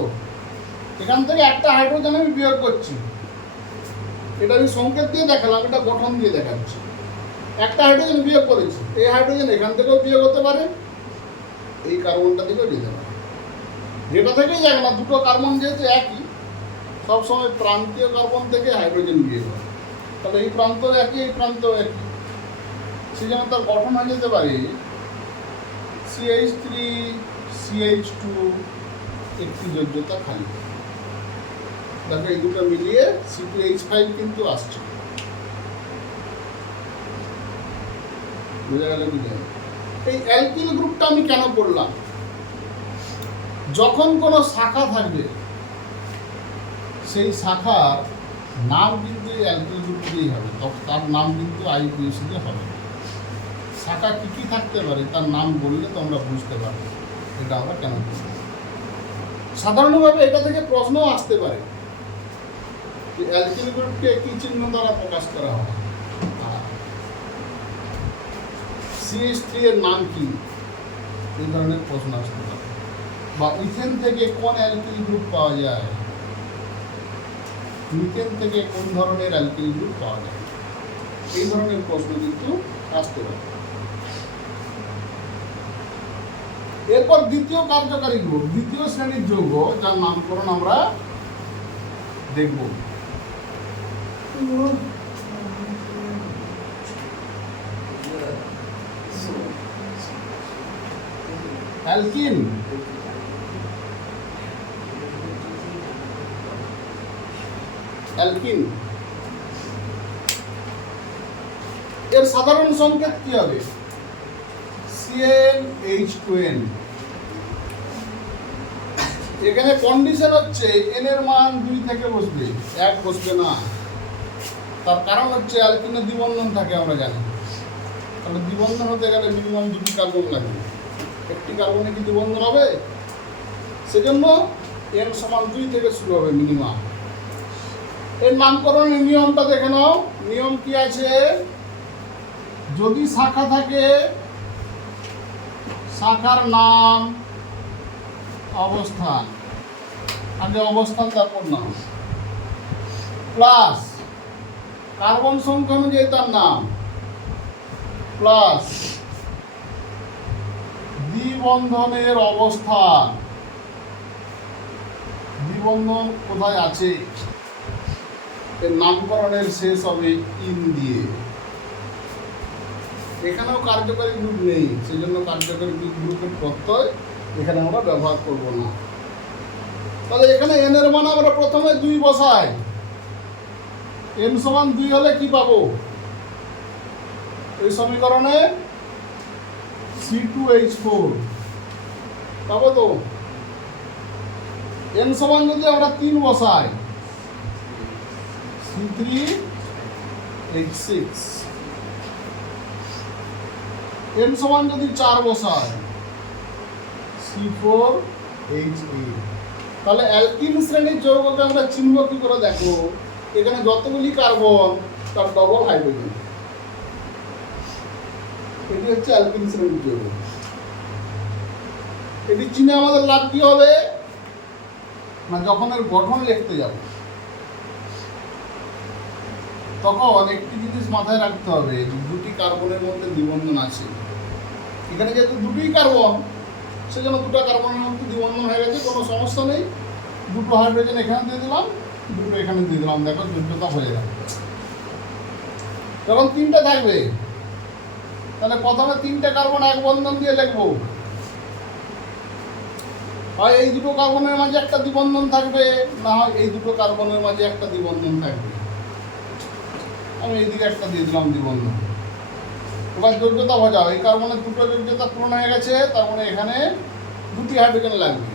এখান থেকে একটা হাইড্রোজেন আমি বিয়োগ করছি, এটা আমি সংকেত দিয়ে দেখালাম, এটা গঠন দিয়ে দেখাচ্ছি। একটা হাইড্রোজেন বিয়োগ করেছি, এই হাইড্রোজেন এখান থেকেও বিয়োগ হতে পারে, এই কার্বনটা থেকেও যেতে পারে, যেটা থেকেই যাক না, দুটো কার্বন যেহেতু একই, সবসময় প্রান্তীয় কার্বন থেকে হাইড্রোজেন বিয়োগ হয়, তাহলে এই প্রান্ত একই, এই প্রান্ত একই, সেই জন্য তার গঠন হয়ে যেতে পারে CH3 CH2 একটি যোগ্যতা খালি। দেখো এই দুটো মিলিয়ে C2H5 কিন্তু আসছে, বোঝা গেল কি? এই অ্যালকিল গ্রুপটা আমি কেন পড়লাম? যখন কোনো শাখা থাকবে, সেই শাখার নাম কিন্তু অ্যালকিল গ্রুপ দিয়েই হবে, তার নাম কিন্তু IUPAC হবে। শাখা কী কী থাকতে পারে তার নাম বললে তোমরা বুঝতে পারবে এটা আমরা কেন করব। সাধারণভাবে এটা থেকে প্রশ্নও আসতে পারে যে অ্যালকিল গ্রুপকে কী চিহ্ন দ্বারা প্রকাশ করা হয়, CH3 এর নাম কি, এই ধরনের প্রশ্ন আসতে পারে। বা ইথেন থেকে কোন অ্যালকিল গ্রুপ পাওয়া যায়, মিথেন থেকে কোন ধরনের অ্যালকিল গ্রুপ পাওয়া যায়? এই ধরনের প্রশ্ন কিন্তু আসতে পারে। এরপর দ্বিতীয় কার্যকারী গ্রুপ, দ্বিতীয় শ্রেণীর যৌগ, যার নামকরণ আমরা দেখব। অ্যালকিন। অ্যালকিন এর সাধারণ সংকেত কি হবে? CnH2n। এখানে কন্ডিশন হচ্ছে n এর মান 2 থেকে বসবে, 1 বসবে না। তার কারণ হচ্ছে অ্যালকিনে দ্বিবন্ধন থাকে, আমরা জানি। তাহলে দ্বিবন্ধন হতে গেলে মিনিমাম 2টি কার্বন লাগবে। একটি কার্বনে কি দ্বিবন্ধন হবে? সেজন্য n সমান 2 থেকে শুরু হবে মিনিমাম। এর নামকরণের নিয়মটা দেখে নাও। নিয়ম কি আছে? যদি শাখা থাকে, শাখার নাম, অবস্থান, আগে অবস্থান তারপর নাম, প্লাস কার্বন সংখ্যা অনুযায়ী তার নাম, প্লাস দ্বিবন্ধনের অবস্থান, দ্বিবন্ধন কোথায় আছে, এর নামকরণের শেষ হবে ইন দিয়ে। এখানেও কার্যকারী গ্রুপ নেই, সেজন্য কার্যকারী গ্রুপের প্রত্যয় এখানে আমরা ব্যবহার করব না। তাহলে এখানে n এর মান আমরা প্রথমে 2 বসাই। n সমান 2 হলে কি পাবো? এই সমীকরণে C2H4 পাবো তো। n সমান যদি আমরা 3 বসাই, C3H6। n সমান যদি 4 বসাই, C4H8। তাহলে অ্যালকিন শ্রেণীর যৌগকে আমরা চিনব কি করে? দেখো, এখানে যতগুলি কার্বন তার ডবল হাইড্রোজেন। এটি হচ্ছে অ্যালকিন শ্রেণীর যৌগ। এটি চিনে আমাদের লাভ কি হবে? না, যখন এর গঠন লিখতে যাব তখন একটি জিনিস মাথায় রাখতে হবে, যে 2টি কার্বনের মধ্যে দ্বিবন্ধন আছে। এখানে যেহেতু 2টি কার্বন, সেজন্য 2টা কার্বনের মধ্যে দ্বিবন্ধন হয়ে গেছে, কোনো সমস্যা নেই। 2টো হাইড্রোজেন এখানে দিয়ে দিলাম, 2টো এখানে দিয়ে দিলাম, দেখো যোগ্যতা হয়ে গেল। যখন 3টে থাকবে, তাহলে প্রথমে 3টে কার্বন এক বন্ধন দিয়ে লিখবো। হয় এই 2টো কার্বনের মাঝে একটা দ্বিবন্ধন থাকবে, না হয় এই 2টো কার্বনের মাঝে একটা দ্বিবন্ধন থাকবে। আমি এইদিকে একটা দিয়ে দিলাম দ্বিবন্ধন। এবার যোগ্যতা বোঝাও। এই কার্বনের 2টো যোগ্যতা পূরণ হয়ে গেছে, তার মানে এখানে 2টি হাইড্রোজেন লাগবে।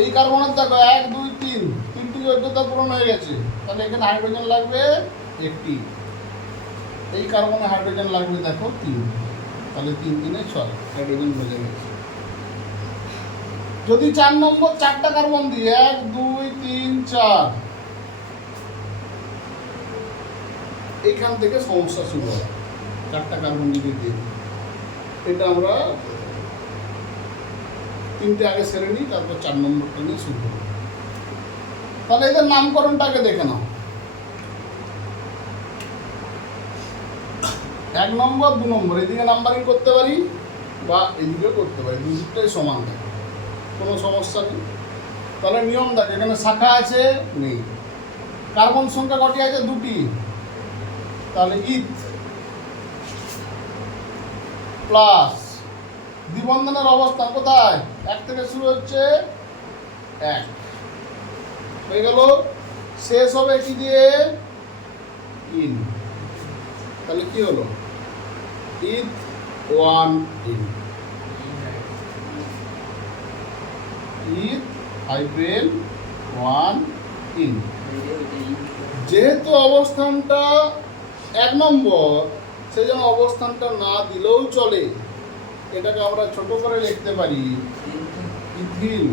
এই কার্বনের দেখো 1 2 3 3টি যোগ্যতা পূরণ হয়ে গেছে, তাহলে এখানে হাইড্রোজেন লাগবে 1টি। এই কার্বনে হাইড্রোজেন লাগবে দেখো 3, তাহলে 3 3 6 হাইড্রোজেন বোঝা গেছে। যদি 4 নম্বর 4টা কার্বন দিই, 1 2 3 4, এইখান থেকে সমস্যা শুরু হয়। 4টা কার্বন যদি দিই, এটা আমরা 3টে আগে সেরে নিই, তারপর 4 নম্বরটা নিয়ে শুরু করি। তাহলে এদের নামকরণটাকে দেখে নাও। 1 নম্বর 2 নম্বর এদিকে নাম্বারিং করতে পারি, বা এদিকেও করতে পারি, দুটোটাই সমান থাকে, কোনো সমস্যা নেই। তাহলে নিয়ম দেখে, এখানে শাখা আছে নেই, কার্বন সংখ্যা কটি আছে? 2টি। তাহলে ইথ প্লাস দ্বিবন্ধনের অবস্থান কোথায়? 1 থেকে শুরু হচ্ছে, 1 হয়ে গেল। শেষ হবে কি দিয়ে? ইন। তাহলে কি হলো? ইথ 1 ইন, ইথ হাইড্রেন 1 ইন। যেহেতু অবস্থানটা 1 নম্বর, সেই জন্য অবস্থানটা না দিলেও চলে। এটাকে আমরা ছোট করে লিখতে পারি ইথিন।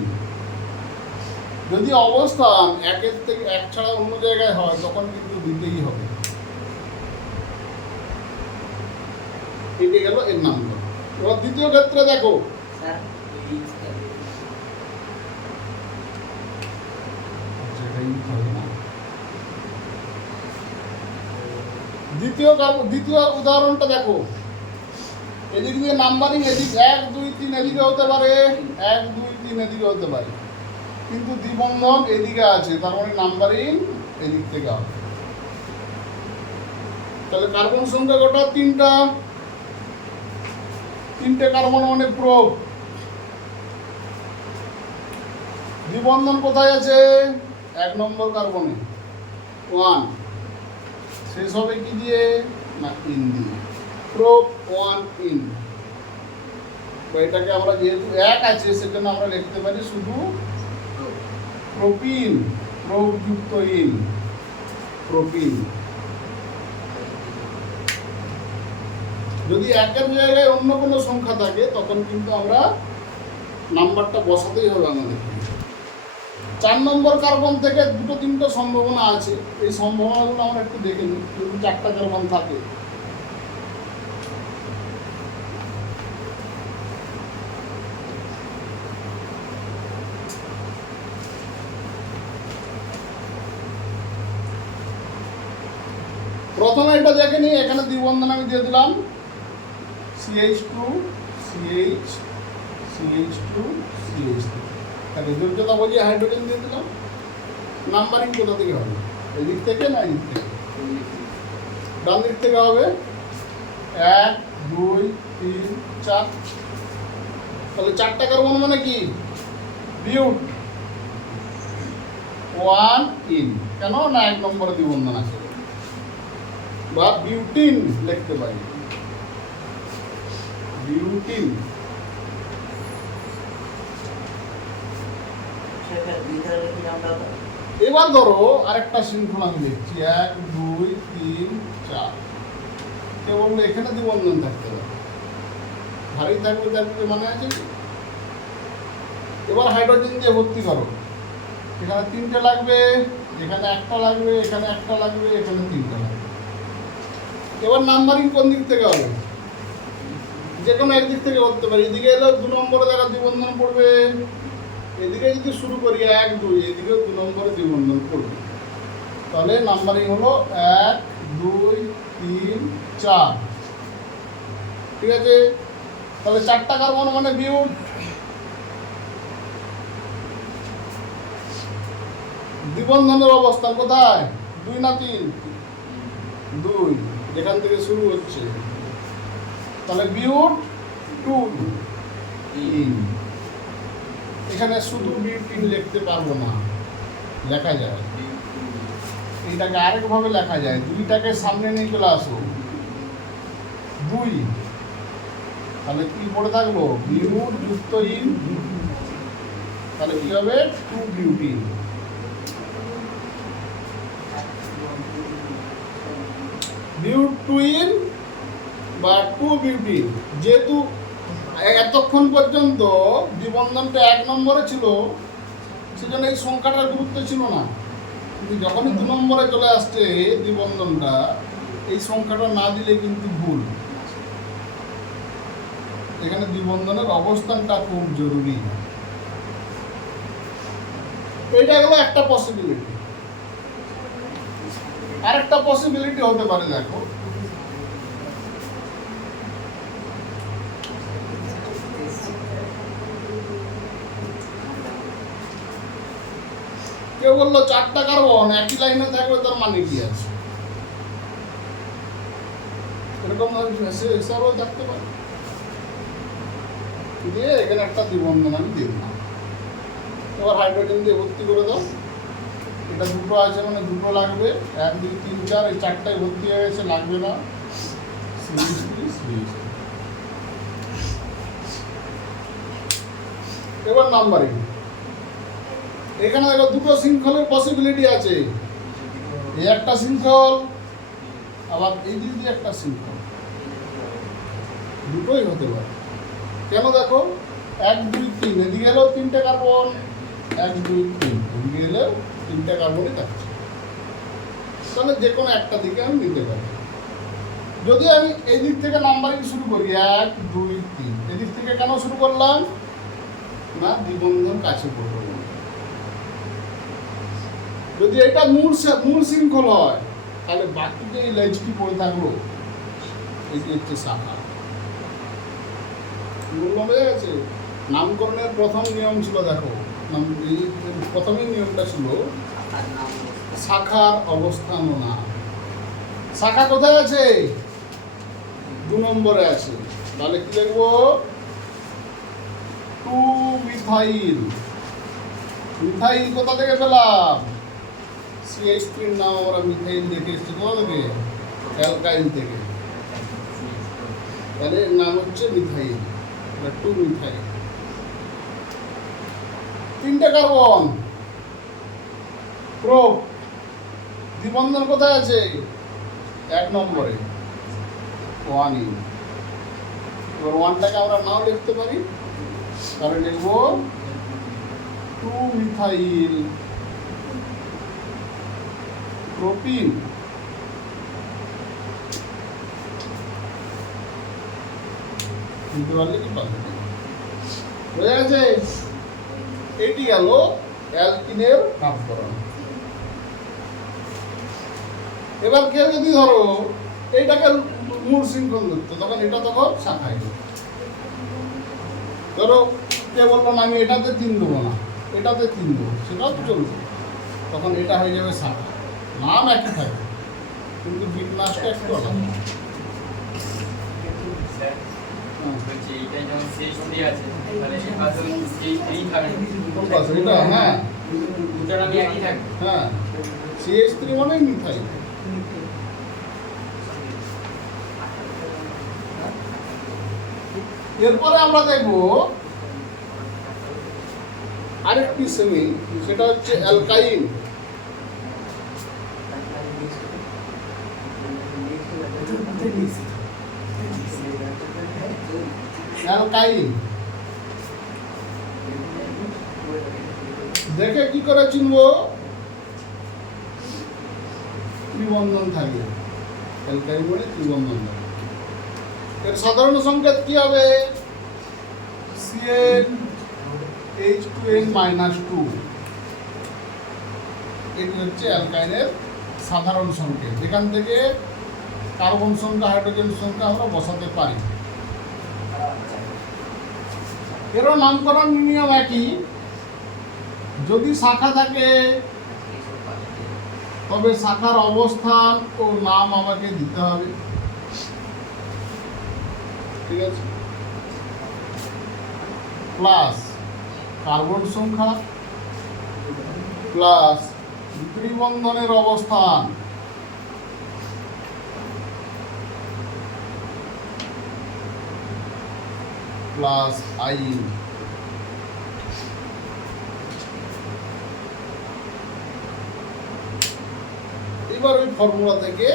যদি অবস্থান 1 থেকে 1 ছাড়া অন্য জায়গায় হয়, তখন কিন্তু দিতেই হবে। এটি গেল এর নাম্বার। এবার দ্বিতীয় ক্ষেত্রে দেখো, স্যার যেটা ইথ হবে না, দ্বিতীয় উদাহরণটা দেখো, এদিক দিয়ে নাম্বারিং এদিক 1 2 3 এদিকে হতে পারে, 1 2 3 এদিকে হতে পারে, কিন্তু দ্বিবন্ধন এদিকে আছে, তার মানে নাম্বারিং এদিক থেকে হবে। তাহলে কার্বন সংখ্যা কটা? 3টা। 3টে কার্বন মানে প্রোপ। দ্বিবন্ধন কোথায় আছে? 1 নম্বর কার্বনে 1। শেষ হবে কি দিয়ে? না ইন দিয়ে। Prop 1 in. এটাকে আমরা যেহেতু 1 আছে সেজন্য আমরা লিখতে পারি শুধু প্রোপিন, প্রোপ যুক্ত ইন, প্রোপিন। যদি 1-এর জায়গায় অন্য কোনো সংখ্যা থাকে তখন কিন্তু আমরা নাম্বারটা বসাতেই হবে আমাদের। 4 নম্বর কার্বন থেকে 2-3টা সম্ভাবনা আছে, এই সম্ভাবনাগুলো আমরা একটু দেখে নিই। যদি 4টা কার্বন থাকে, প্রথমে এটা দেখে নিই, এখানে দ্বিবন্ধন আমি দিয়ে দিলাম CH2 CH CH2 CH2। তাহলে যোগ্যতা বলি হাইড্রোজেন দিয়ে দিলাম। নাম্বারিং কোথা থেকে হবে? এদিক থেকে না এদিক থেকে? ডান দিক থেকে হবে। 1 2 3 4। তাহলে 4টা কার্বন মানে কি? বিউট 1 ইন। কেন না 1 নম্বরে দ্বিবন্ধন আছে, বা বিউটিন লিখতে পারি, বিউটিন। সেটা দুই ধরনের কি নামটা হলো? এবার ধরো আরেকটা শৃঙ্খলা আমি লিখছি 1 2 3 4। কেউ বললো এখানে দ্বিবন্ধন থাকতে হবে, ভারী থাকবে থাকবে মানে আছে। এবার হাইড্রোজেন দিয়ে ভর্তি করো, এখানে 3টে লাগবে, এখানে 1টা লাগবে, এখানে 1টা লাগবে, এখানে 3টা লাগবে। এবার নাম্বারিং কোন দিক থেকে হবে? যে কোনো একদিক থেকে করতে পারি। এদিকে এলেও 2 নম্বরে দেখা দ্বিবন্ধন পড়বে, এদিকে যদি শুরু করি 1 2, এদিকেও 2 নম্বরে দ্বিবন্ধন পড়বে। তাহলে নাম্বারিং হলো 1 2 3 4। ঠিক আছে? তাহলে 4টা কার্বন মানে বিউট। দ্বিবন্ধনের অবস্থান কোথায়? 2 না 3? 2, যেখান থেকে শুরু হচ্ছে। তাহলে বিউট 2 ইন। এখানে শুধু বিউটিন লিখতে পারবো না, লেখা যায়, এইটাকে আরেকভাবে লেখা যায়। 2টাকে সামনে নিয়ে চলে আসো, 2। তাহলে কি পড়ে থাকলো? বিউট যুক্ত ইন। তাহলে কি হবে? 2 বিউটিন। বিউট 2 ইন বা 2 বিউটিন। যেহেতু এতক্ষণ পর্যন্ত দ্বিবন্ধনটা 1 নম্বরে ছিল, সেজন্য এই সংখ্যাটার গুরুত্ব ছিল না। কিন্তু যখনই 2 নম্বরে চলে আসছে দ্বিবন্ধনটা, এই সংখ্যাটা না দিলে কিন্তু ভুল। এখানে দ্বিবন্ধনের অবস্থানটা খুব জরুরি। এইটা হলো একটা পসিবিলিটি। আরেকটা পসিবিলিটি হতে পারে, দেখো কেউ বললো 4টা কার্বন একই লাইনে থাকবে, তার মানে কি আছে? এরকম হিসাবেও থাকতে পারে। দিয়ে এখানে একটা দ্বিবন্ধন আমি দিয়ে দিলাম। এবার হাইড্রোজেন দিয়ে ভর্তি করে দাও। এটা 2টো আছে মানে 2টো লাগবে। 1 2 3 4, এই 4টায় ভর্তি হয়ে গেছে, লাগবে না। এবার নাম্বারিং। এখানে দেখো 2টো শৃঙ্খলের পসিবিলিটি আছে। এই একটা শৃঙ্খল, আবার এই দিক দিয়ে একটা শৃঙ্খল, দুটোই হতে পারে। কেন? দেখো 1 2 3, এদিকে এলেও 3টে কার্বন, 1 2 3, এদিকে এলেও 3টে কার্বনই থাকছে। তাহলে যে কোনো একটা দিকে আমি নিতে পারি। যদি আমি এই দিক থেকে নাম্বারিং শুরু করি 1 2 3, এদিক থেকে কেন শুরু করলাম? না দ্বিবন্ধন কাছে পড়বে। যদি এটা মূল শৃঙ্খল হয়, তাহলে বাকি যে এইচটি পড়ে থাকলো এটি হচ্ছে শাখা। বললাম বোঝা গেছে? নামকরণের প্রথম নিয়ম ছিল, দেখো এই প্রথমেই নিয়মটা ছিল শাখার অবস্থান ও নাম। শাখা কোথায় আছে? 2 নম্বরে আছে। তাহলে কি লিখবো? 2 মিথাইল। মিথাইল কোথা থেকে পেলাম? CH3 নাম আমরা মিথাইল দেখে এসেছি কোথা থেকে? অ্যালকাইল থেকে। তাহলে এর নাম হচ্ছে মিথাইল, 2 মিথাইল। 3টে কার্বন, প্রোপ। দ্বিবন্ধন কোথায় আছে? 1 নম্বরে, 1 ইন। এবার 1টাকে আমরা নাও লিখতে পারি, তাহলে লিখবো 2 মিথাইল প্রোপিন। বুঝতে পারলে কি পারলে? বোঝা গেছে? এটি গেল অ্যালকিনের নামকরণ। এবার কেউ যদি ধরো এইটাকে মূল শৃঙ্খল ধরতো, তখন এটা তখন শাখায়। ধরো কে বললো না আমি এটাতে 3 দেবো না, এটাতে 3 দেবো, সেটাও তো চলবে। তখন এটা হয়ে যাবে শাখা। নাম একই থাকবে কিন্তু বিন্যাসটা একটু আলাদা। কোন পাশে? এটা? হ্যাঁ হ্যাঁ, CH3 মানে মিথাইল। এরপরে আমরা দেখব আরেকটি শ্রেণী, সেটা হচ্ছে অ্যালকাইন। অ্যালকাইন দেখে কি করে চিনবো? ত্রিবন্ধন থাকবে। অ্যালকাইন মানে ত্রিবন্ধন থাকবে। এর সাধারণ সংকেত কি হবে? CnH2n-2। এটি হচ্ছে অ্যালকাইনের সাধারণ সংকেত। এখান থেকে কার্বন সংখ্যা, হাইড্রোজেন সংখ্যা আমরা বসাতে পারি। এরও নামকরণ নিয়ম একই। যদি শাখা থাকে তবে শাখার অবস্থান ও নাম আমাকে দিতে হবে। ঠিক আছে? প্লাস কার্বন সংখ্যা প্লাস ত্রিবন্ধনের অবস্থান প্লাস আইন। এবার ওই ফর্মুলা থেকে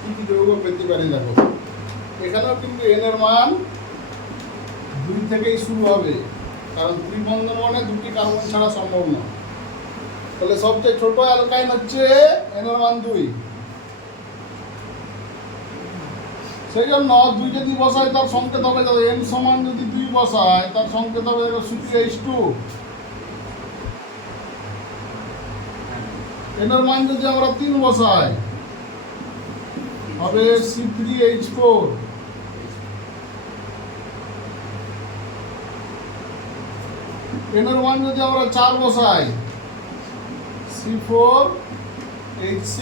কি কি যৌগ পেতে পারি দেখো। এখানেও কিন্তু n এর মান 2 থেকেই শুরু হবে, কারণ ত্রিবন্ধন মানে 2টি কার্বন ছাড়া সম্ভব না। তাহলে সবচেয়ে ছোট অ্যালকাইন হচ্ছে n এর মান 2। সেই জন্য 2 যদি বসায় তার সংকেত হবে, n সমান যদি 2 বসায় তার সংকেত হবে CH2। n এর মান যদি আমরা 3 বসাই হবে C3H4। n এর মান যদি আমরা 4 বসাই C4H6।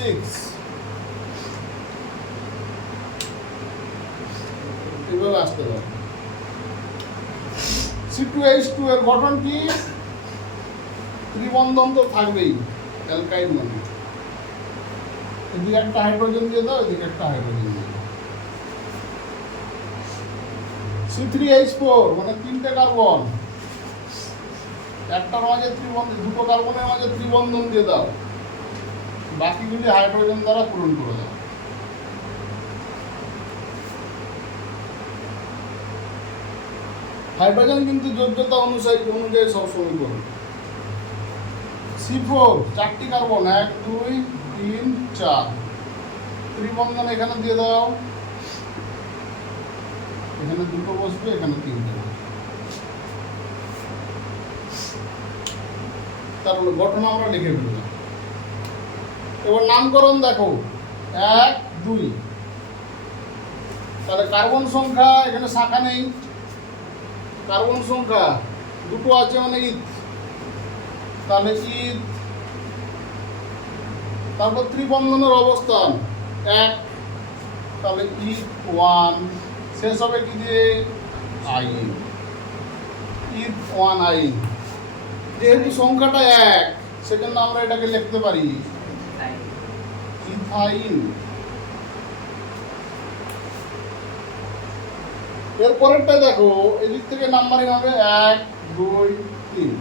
এভাবে আসতে পারে। C2H2 এর গঠন কি? ত্রিবন্ধন তো থাকবেই, অ্যালকাইন মানে। এদিকে একটা হাইড্রোজেন দিয়ে দাও, এদিকে একটা হাইড্রোজেন দিয়ে দাও। C3H4 মানে 3টে কার্বন, একটার মাঝে ত্রিবন্ধন, 2টো কার্বনের মাঝে ত্রিবন্ধন দিয়ে দাও, বাকিগুলি হাইড্রোজেন দ্বারা পূরণ করে দাও। হাইড্রোজেন কিন্তু যোগ্যতা অনুযায়ী সবসময় করবে। C4 4টি কার্বন, 1 2 3 4, ত্রিবন্ধন এখানে দিয়ে দাও, এখানে 2টো বসবে, এখানে 3টে বসবে। তার গঠন আমরা লিখে ফেললাম। এবার নামকরণ দেখো, 1 2। তাহলে কার্বন সংখ্যা এখানে শাখা নেই, কার্বন সংখ্যা দুটো আছে মানে ইথ, তাহলে ইথ, তারপর ত্রিবন্ধনের অবস্থান 1, তাহলে ইথ 1, শেষ হবে কি দিয়ে আইন, ইথ 1 আইন। যেহেতু সংখ্যাটা 1 সেজন্য আমরা এটাকে লিখতে পারি ইথাইন। এরপরেরটা দেখো, এদিক থেকে নাম্বারিং হবে 1 2 3,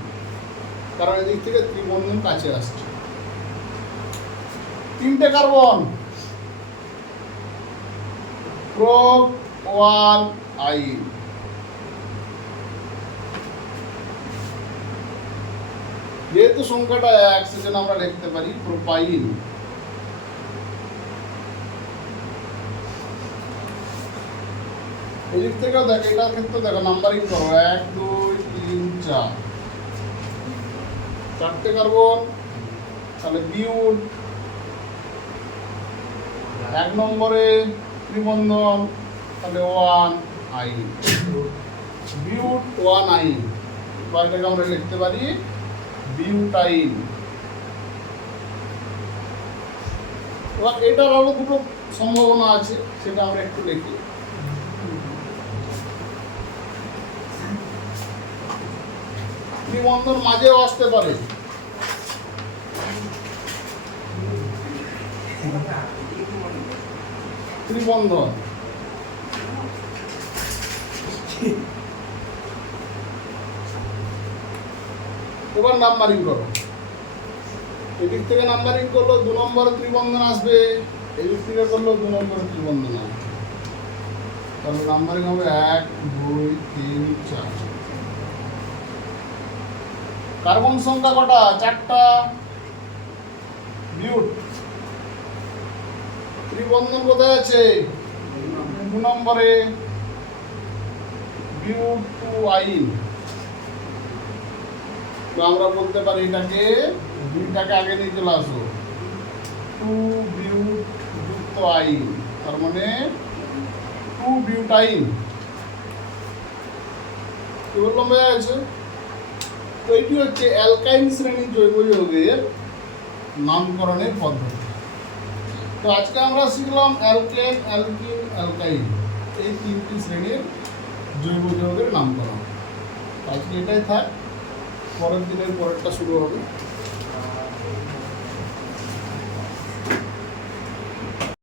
কারণ এদিক থেকে ত্রিবন্ধন কাছে আসছে। 3টে কার্বন, প্রোপ 1 আইন। যেহেতু সংখ্যাটা 1 সেজন্য আমরা লিখতে পারি প্রোপাইন। এদিক থেকেও দেখো, এটার ক্ষেত্রে দেখো নাম্বারিং করো 1 2 3 4, 4টে কার্বন, তাহলে বিউট 1 নম্বরে ত্রিবন্ধন, তাহলে 1 আইন, বিউট 1 আইন, বা এটাকে আমরা লিখতে পারি বিউটাইন। এবার এটার আরো দুটো সম্ভাবনা আছে, সেটা আমরা একটু লিখি। ত্রিবন্ধন মাঝেও আসতে পারে, ত্রিবন্ধন এবার নাম্বারিং করো, এদিক থেকে নাম্বারিং করলো 2 নম্বরে ত্রিবন্ধন আসবে, এদিক থেকে করলো 2 নম্বরে ত্রিবন্ধন আসবে, তাহলে নাম্বারিং হবে 1 2 3 4। কার্বন সংখ্যা কটা? 4টা। বিউট ত্রিবন্ধন কোথায় আছে? 2 নম্বরে, বিউট 2 আইন। তো আমরা বলতে পারি এটাকে, দুইটাকে আগে নিয়ে চলে আসো, 2 বিউট যুক্ত আইন, তার মানে 2 বিউটাইন। কি বললাম বোঝা গেছে? তো এটি হচ্ছে অ্যালকাইন শ্রেণীর জৈব যৌগের নামকরণের পদ্ধতি। তো আজকে আমরা শিখলাম অ্যালকেন, অ্যালকিন, অ্যালকাইন, এই 3টি শ্রেণীর জৈব যৌগের নামকরণ। আজকে এটাই থাক, পরের দিনের পরেরটা শুরু হবে।